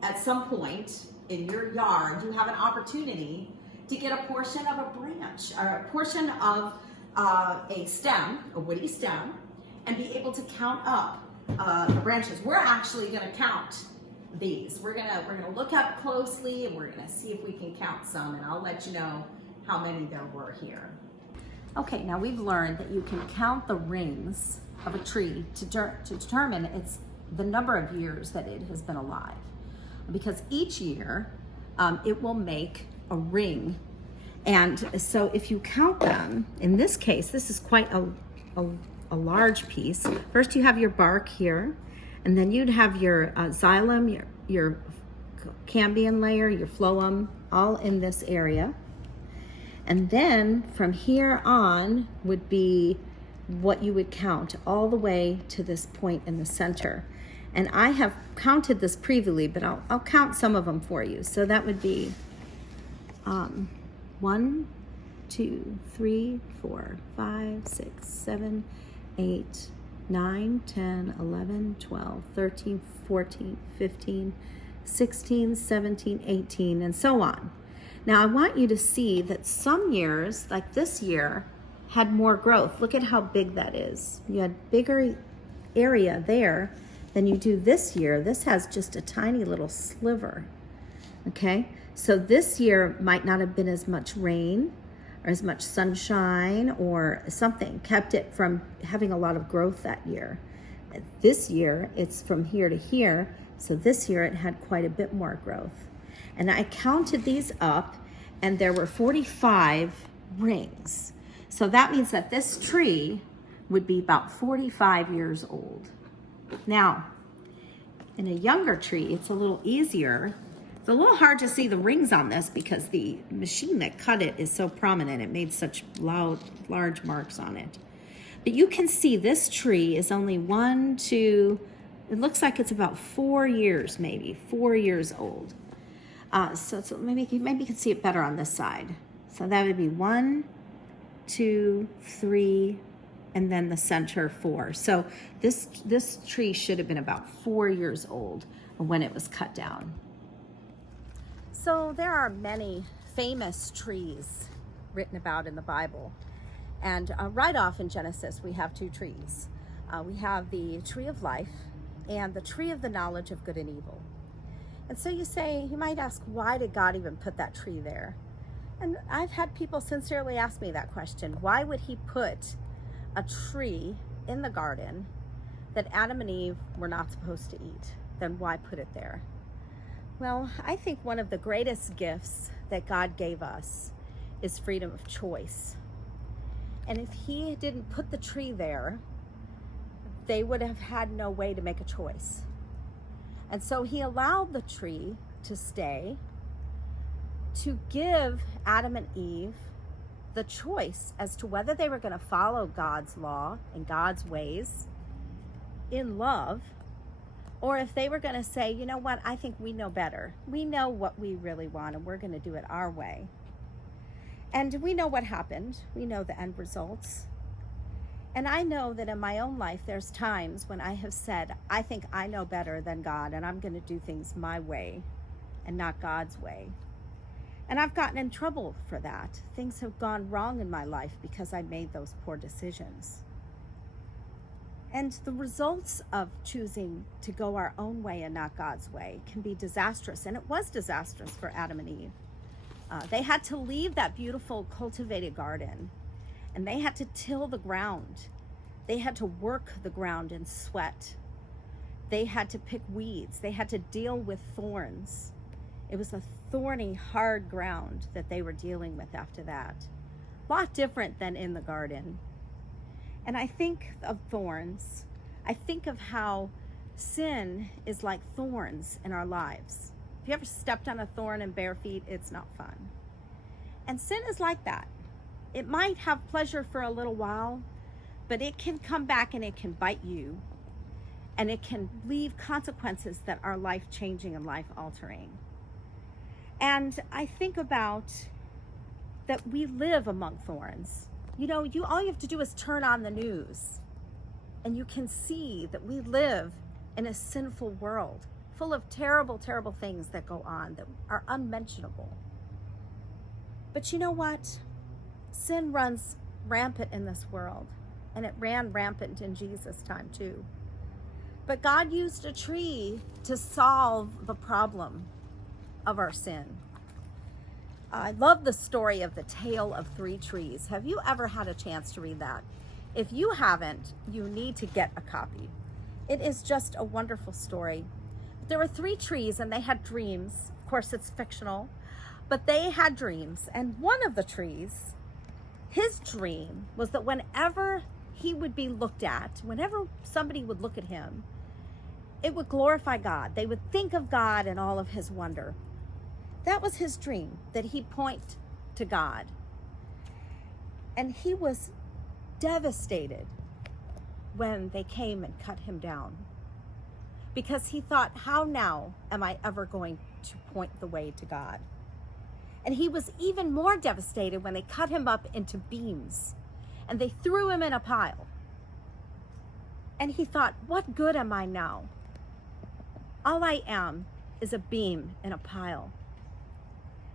at some point in your yard you have an opportunity to get a portion of a branch, or a portion of a stem, a woody stem, and be able to count up the branches. We're actually going to count these. We're gonna look up closely, and we're gonna see if we can count some, and I'll let you know how many there were here. Okay, now we've learned that you can count the rings of a tree to determine the number of years that it has been alive, because each year it will make a ring. And so if you count them, in this case, this is quite a large piece. First you have your bark here, and then you'd have your xylem, your cambium layer, your phloem, all in this area. And then from here on would be what you would count all the way to this point in the center. And I have counted this previously, but I'll count some of them for you. So that would be 1, 2, 3, 4, 5, 6, 7, 8, 9, 10, 11, 12, 13, 14, 15, 16, 17, 18, and so on. Now I want you to see that some years, like this year, had more growth. Look at how big that is. You had bigger area there than you do this year. This has just a tiny little sliver, okay? So this year might not have been as much rain or as much sunshine or something, kept it from having a lot of growth that year. This year, it's from here to here, so this year it had quite a bit more growth. And I counted these up, and there were 45 rings. So that means that this tree would be about 45 years old. Now, in a younger tree, it's a little easier. It's a little hard to see the rings on this because the machine that cut it is so prominent. It made such large marks on it. But you can see this tree is only it looks like it's about 4 years, maybe 4 years old. So maybe you can see it better on this side. So that would be 1, 2, 3, and then the center 4. So this tree should have been about 4 years old when it was cut down. So there are many famous trees written about in the Bible. And right off in Genesis, we have 2 trees. We have the tree of life and the tree of the knowledge of good and evil. And so you might ask, why did God even put that tree there? And I've had people sincerely ask me that question. Why would he put a tree in the garden that Adam and Eve were not supposed to eat? Then why put it there? Well, I think one of the greatest gifts that God gave us is freedom of choice. And if he didn't put the tree there, they would have had no way to make a choice. And so he allowed the tree to stay to give Adam and Eve the choice as to whether they were going to follow God's law and God's ways in love, or if they were going to say, you know what, I think we know better. We know what we really want, and we're going to do it our way. And we know what happened. We know the end results. And I know that in my own life, there's times when I have said, I think I know better than God, and I'm going to do things my way and not God's way. And I've gotten in trouble for that. Things have gone wrong in my life because I made those poor decisions. And the results of choosing to go our own way and not God's way can be disastrous. And it was disastrous for Adam and Eve. They had to leave that beautiful cultivated garden, and they had to till the ground. They had to work the ground in sweat. They had to pick weeds. They had to deal with thorns. It was a thorny, hard ground that they were dealing with after that. A lot different than in the garden. And I think of thorns. I think of how sin is like thorns in our lives. If you ever stepped on a thorn in bare feet, it's not fun. And sin is like that. It might have pleasure for a little while, but it can come back and it can bite you. And it can leave consequences that are life-changing and life-altering. And I think about that we live among thorns. You know, all you have to do is turn on the news, and you can see that we live in a sinful world full of terrible, terrible things that go on that are unmentionable. But you know what? Sin runs rampant in this world, and it ran rampant in Jesus' time too. But God used a tree to solve the problem of our sin. I love the story of the tale of 3 trees. Have you ever had a chance to read that? If you haven't, you need to get a copy. It is just a wonderful story. There were 3 trees, and they had dreams. Of course, it's fictional, but they had dreams. And one of the trees, his dream was that whenever he would be looked at, whenever somebody would look at him, it would glorify God. They would think of God and all of his wonder. That was his dream, that he point to God. And he was devastated when they came and cut him down, because he thought, how now am I ever going to point the way to God? And he was even more devastated when they cut him up into beams and they threw him in a pile. And he thought, what good am I now? All I am is a beam in a pile.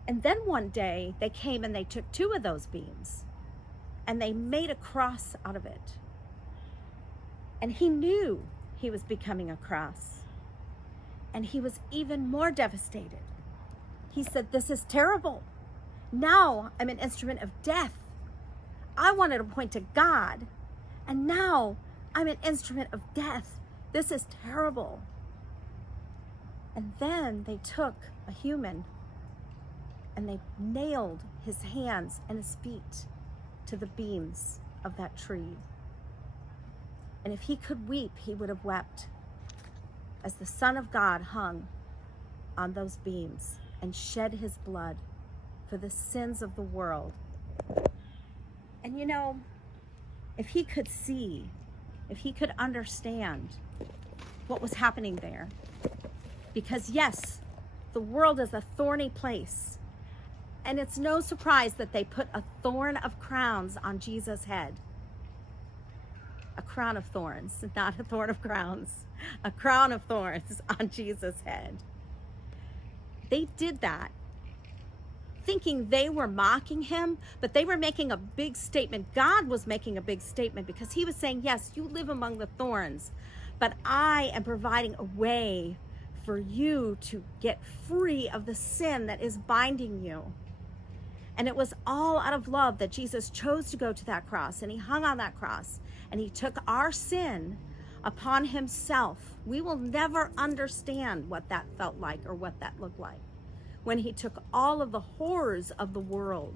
And then one day they came and they took 2 of those beams and they made a cross out of it. And he knew he was becoming a cross. And he was even more devastated. He said, "This is terrible. Now I'm an instrument of death. I wanted to point to God, and now I'm an instrument of death. This is terrible." And then they took a human and they nailed his hands and his feet to the beams of that tree. And if he could weep, he would have wept as the Son of God hung on those beams and shed his blood for the sins of the world. And you know, if he could see, if he could understand what was happening there, because yes, the world is a thorny place, and it's no surprise that they put a thorn of crowns on Jesus' head. A crown of thorns, not a thorn of crowns, a crown of thorns on Jesus' head. They did that thinking they were mocking him, but they were making a big statement. God was making a big statement because he was saying, yes, you live among the thorns, but I am providing a way for you to get free of the sin that is binding you. And it was all out of love that Jesus chose to go to that cross, and he hung on that cross, and he took our sin upon himself. We will never understand what that felt like or what that looked like, when he took all of the horrors of the world,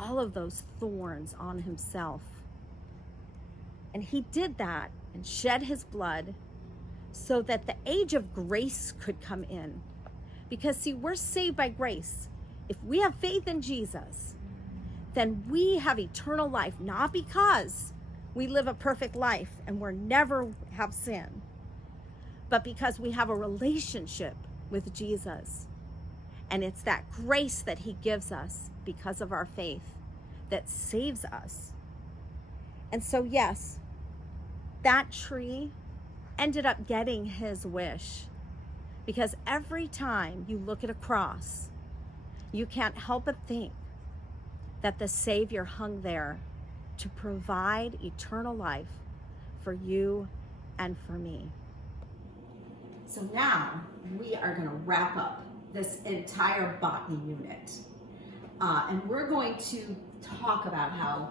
all of those thorns on himself. And he did that and shed his blood so that the age of grace could come in. Because see, we're saved by grace. If we have faith in Jesus, then we have eternal life, not because we live a perfect life and we're never have sin, but because we have a relationship with Jesus. And it's that grace that he gives us because of our faith that saves us. And so yes, that tree ended up getting his wish, because every time you look at a cross, you can't help but think that the Savior hung there to provide eternal life for you and for me. So now we are going to wrap up this entire botany unit. And we're going to talk about how,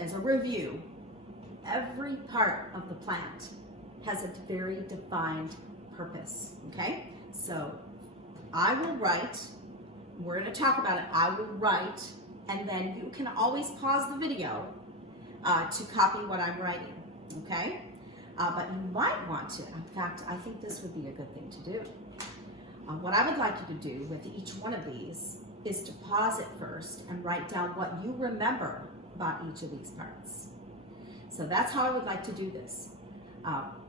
as a review, every part of the plant has a very defined purpose, okay? So I will write, we're gonna talk about it, I will write, and then you can always pause the video to copy what I'm writing, okay? But you might want to, in fact, I think this would be a good thing to do. What I would like you to do with each one of these is to pause it first and write down what you remember about each of these parts. So that's how I would like to do this.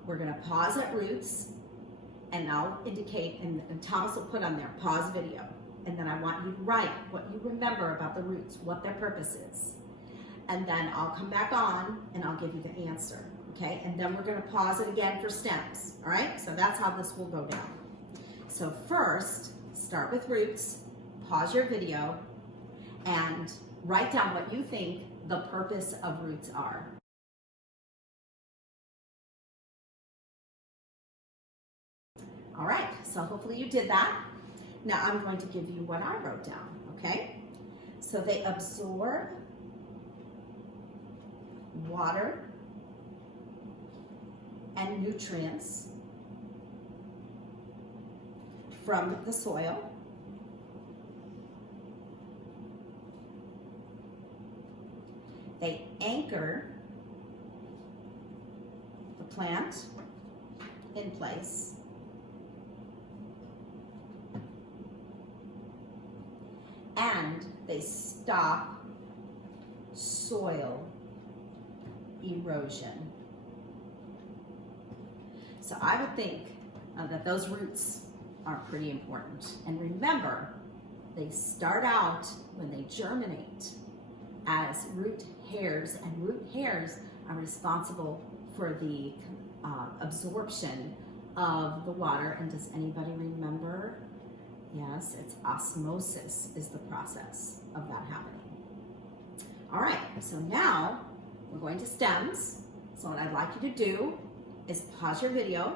We're gonna pause at roots, and I'll indicate, and Thomas will put on there, pause video. And then I want you to write what you remember about the roots, what their purpose is. And then I'll come back on and I'll give you the answer, okay? And then we're gonna pause it again for stems, all right? So that's how this will go down. So first, start with roots, pause your video, and write down what you think the purpose of roots are. All right, so hopefully you did that. Now I'm going to give you what I wrote down, okay? So they absorb water and nutrients from the soil. They anchor the plant in place. And they stop soil erosion. So I would think that those roots are pretty important. And remember, they start out when they germinate as root hairs, and root hairs are responsible for the absorption of the water. And does anybody remember? Yes, it's osmosis is the process of that happening. All right, so now we're going to stems. So what I'd like you to do is pause your video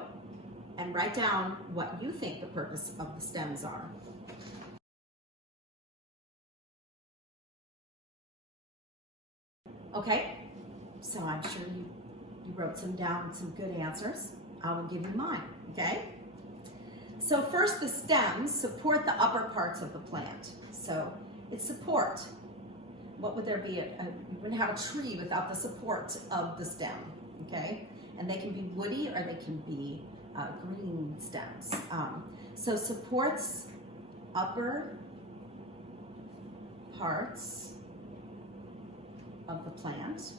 and write down what you think the purpose of the stems are. Okay, so I'm sure you wrote some down, some good answers. I will give you mine, okay? So first, the stems support the upper parts of the plant. So it's support. What would there be? You wouldn't have a tree without the support of the stem, okay? And they can be woody or they can be green stems. So supports upper parts of the plant.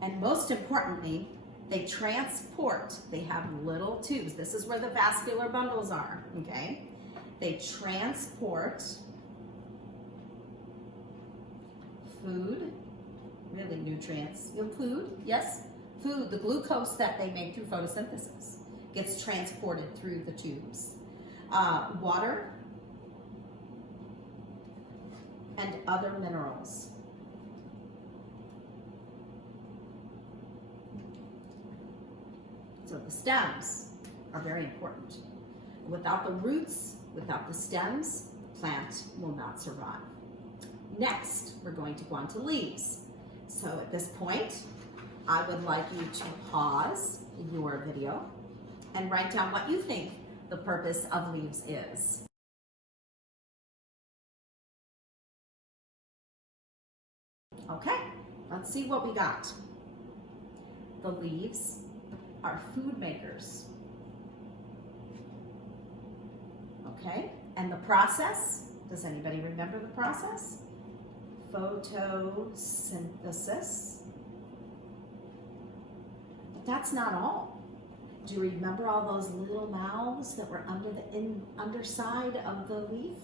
And most importantly, they transport. They have little tubes. This is where the vascular bundles are, okay? They transport food, really nutrients, food, yes? Food, the glucose that they make through photosynthesis gets transported through the tubes. Water and other minerals. So the stems are very important. Without the roots, without the stems, the plant will not survive. Next, we're going to go on to leaves. So at this point, I would like you to pause your video and write down what you think the purpose of leaves is. Okay, let's see what we got. The leaves are food makers. Okay, and the process, does anybody remember the process? Photosynthesis. But that's not all. Do you remember all those little mouths that were under the underside of the leaf?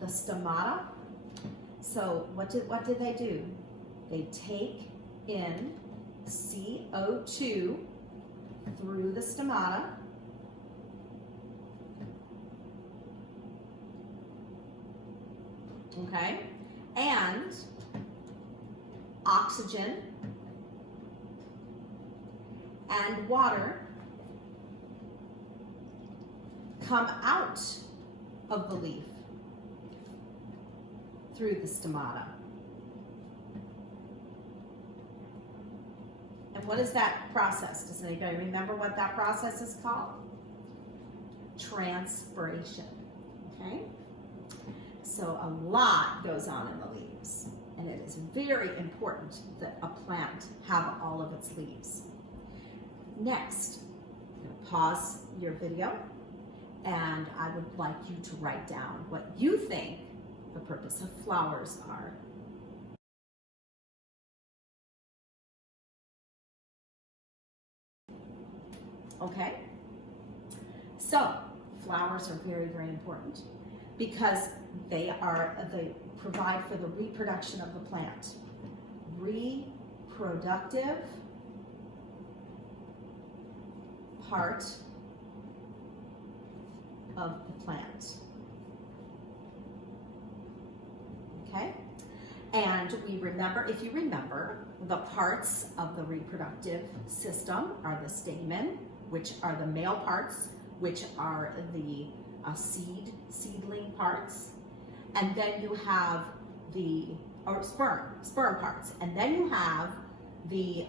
The stomata. So what did they do? They take in CO2 through the stomata. Okay, and oxygen and water come out of the leaf through the stomata. And what is that process? Does anybody remember what that process is called? Transpiration, okay? So a lot goes on in the leaves, and it is very important that a plant have all of its leaves. Next, I'm going to pause your video, and I would like you to write down what you think the purpose of flowers are. Okay, so flowers are very, very important because they provide for the reproduction of the plant. Reproductive part of the plant. Okay? And we remember, if you remember, the parts of the reproductive system are the stamen, which are the male parts, which are the seedling parts. And then you have the sperm parts. And then you have the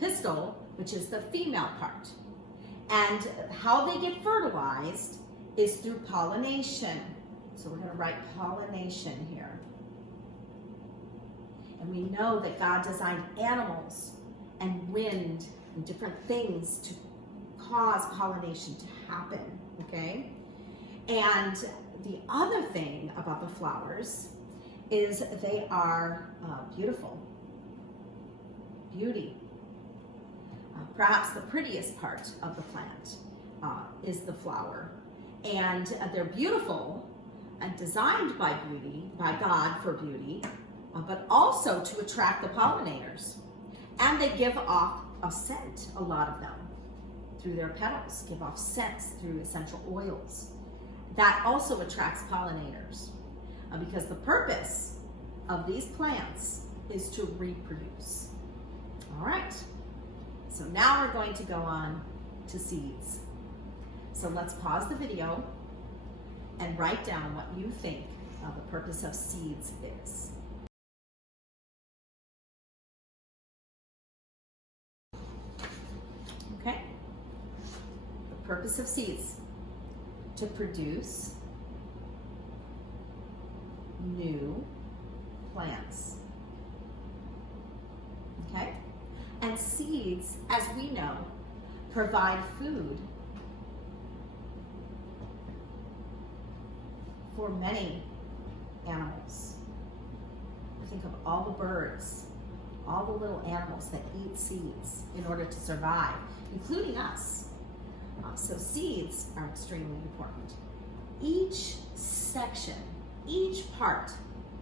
pistil, which is the female part. And how they get fertilized is through pollination. So we're going to write pollination here. And we know that God designed animals and wind and different things to cause pollination to happen, okay? And the other thing about the flowers is they are beautiful. Beauty. Perhaps the prettiest part of the plant is the flower. And they're beautiful and designed by God for beauty, but also to attract the pollinators. And they give off a scent, a lot of them, through their petals, give off scents through essential oils. That also attracts pollinators. because the purpose of these plants is to reproduce. All right, so now we're going to go on to seeds. So let's pause the video and write down what you think the purpose of seeds is. Okay, the purpose of seeds: to produce new plants. Okay, and seeds, as we know, provide food for many animals. Think of all the birds, all the little animals that eat seeds in order to survive, including us. So seeds are extremely important. Each section, each part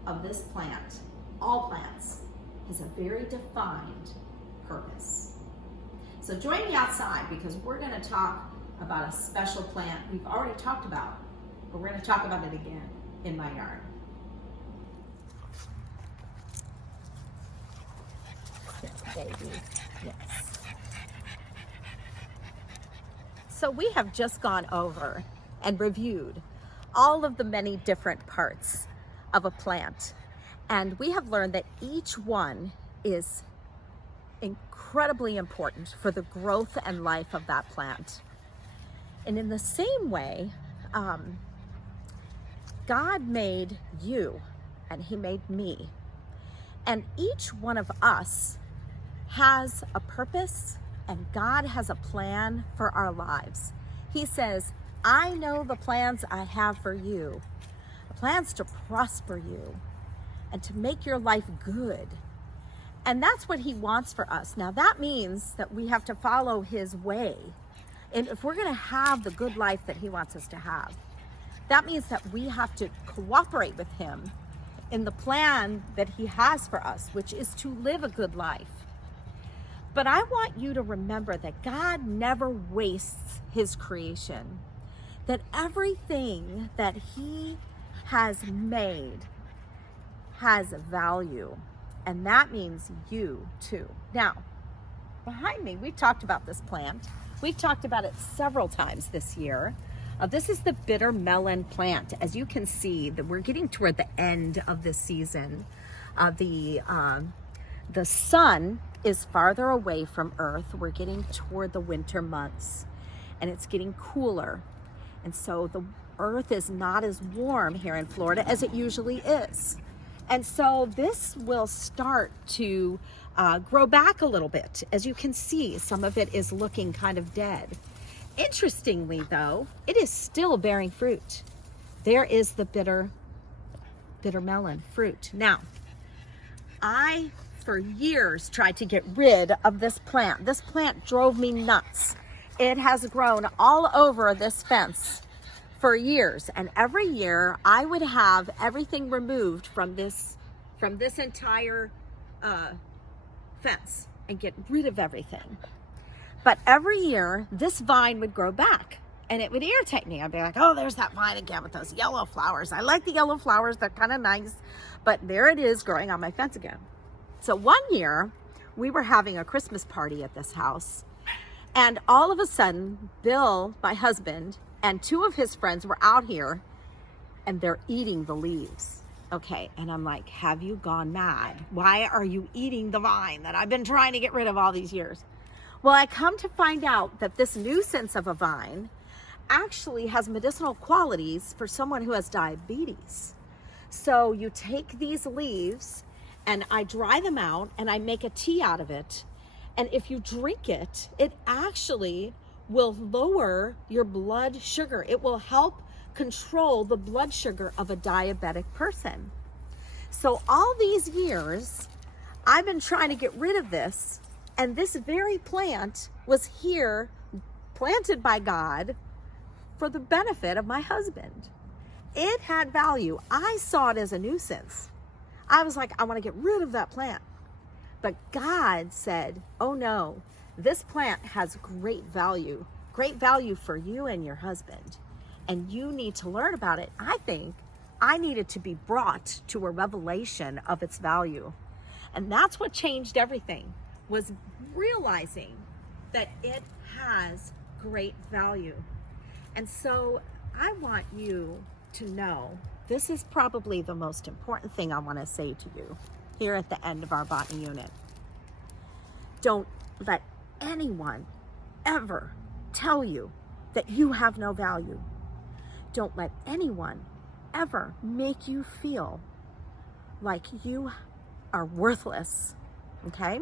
of this plant, all plants, has a very defined purpose. So join me outside because we're going to talk about a special plant we've already talked about, but we're going to talk about it again in my yard. Baby. Yes. So we have just gone over and reviewed all of the many different parts of a plant, and we have learned that each one is incredibly important for the growth and life of that plant. And in the same way, God made you and He made me, and each one of us has a purpose, and God has a plan for our lives. He says, I know the plans I have for you, plans to prosper you and to make your life good. And that's what He wants for us. Now that means that we have to follow His way. And if we're going to have the good life that He wants us to have, that means that we have to cooperate with Him in the plan that He has for us, which is to live a good life. But I want you to remember that God never wastes His creation, that everything that He has made has value, and that means you too. Now, behind me, we've talked about this plant. We've talked about it several times this year. This is the bitter melon plant. As you can see, that we're getting toward the end of this season. The sun is farther away from Earth. We're getting toward the winter months, and it's getting cooler. And so the Earth is not as warm here in Florida as it usually is. And so this will start to grow back a little bit. As you can see, some of it is looking kind of dead. Interestingly though, it is still bearing fruit. There is the bitter melon fruit. Now, I, for years, tried to get rid of this plant. This plant drove me nuts. It has grown all over this fence for years, and every year I would have everything removed from this entire fence and get rid of everything. But every year this vine would grow back, and it would irritate me. I'd be like, oh, there's that vine again with those yellow flowers. I like the yellow flowers, they're kind of nice, but there it is growing on my fence again. So one year we were having a Christmas party at this house, and all of a sudden Bill, my husband, and two of his friends were out here, and they're eating the leaves. Okay, and I'm like, have you gone mad? Why are you eating the vine that I've been trying to get rid of all these years? Well, I come to find out that this nuisance of a vine actually has medicinal qualities for someone who has diabetes. So you take these leaves, and I dry them out, and I make a tea out of it. And if you drink it, it actually will lower your blood sugar. It will help control the blood sugar of a diabetic person. So all these years, I've been trying to get rid of this, and this very plant was here, planted by God, for the benefit of my husband. It had value. I saw it as a nuisance. I was like, I want to get rid of that plant. But God said, oh no, this plant has great value for you and your husband. And you need to learn about it, I think, I needed to be brought to a revelation of its value. And that's what changed everything, was realizing that it has great value. And so I want you to know, this is probably the most important thing I want to say to you here at the end of our botany unit. Don't let anyone ever tell you that you have no value. Don't let anyone ever make you feel like you are worthless, okay?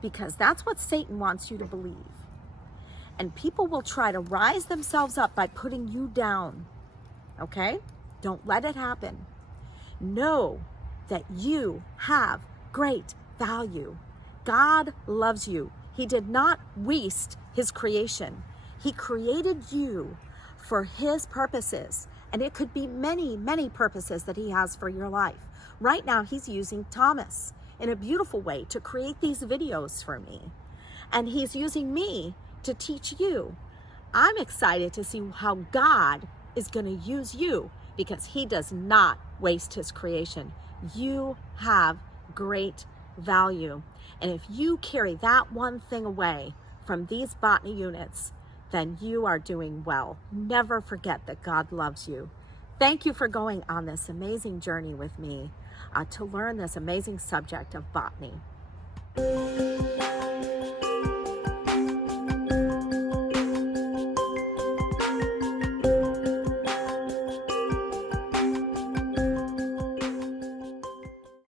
Because that's what Satan wants you to believe. And people will try to rise themselves up by putting you down, okay? Don't let it happen. Know that you have great value. God loves you. He did not waste his creation. He created you for his purposes. And it could be many, many purposes that he has for your life. Right now, he's using Thomas in a beautiful way to create these videos for me. And he's using me to teach you. I'm excited to see how God is going to use you, because he does not waste his creation. You have great value. And if you carry that one thing away from these botany units, then you are doing well. Never forget that God loves you. Thank you for going on this amazing journey with me to learn this amazing subject of botany.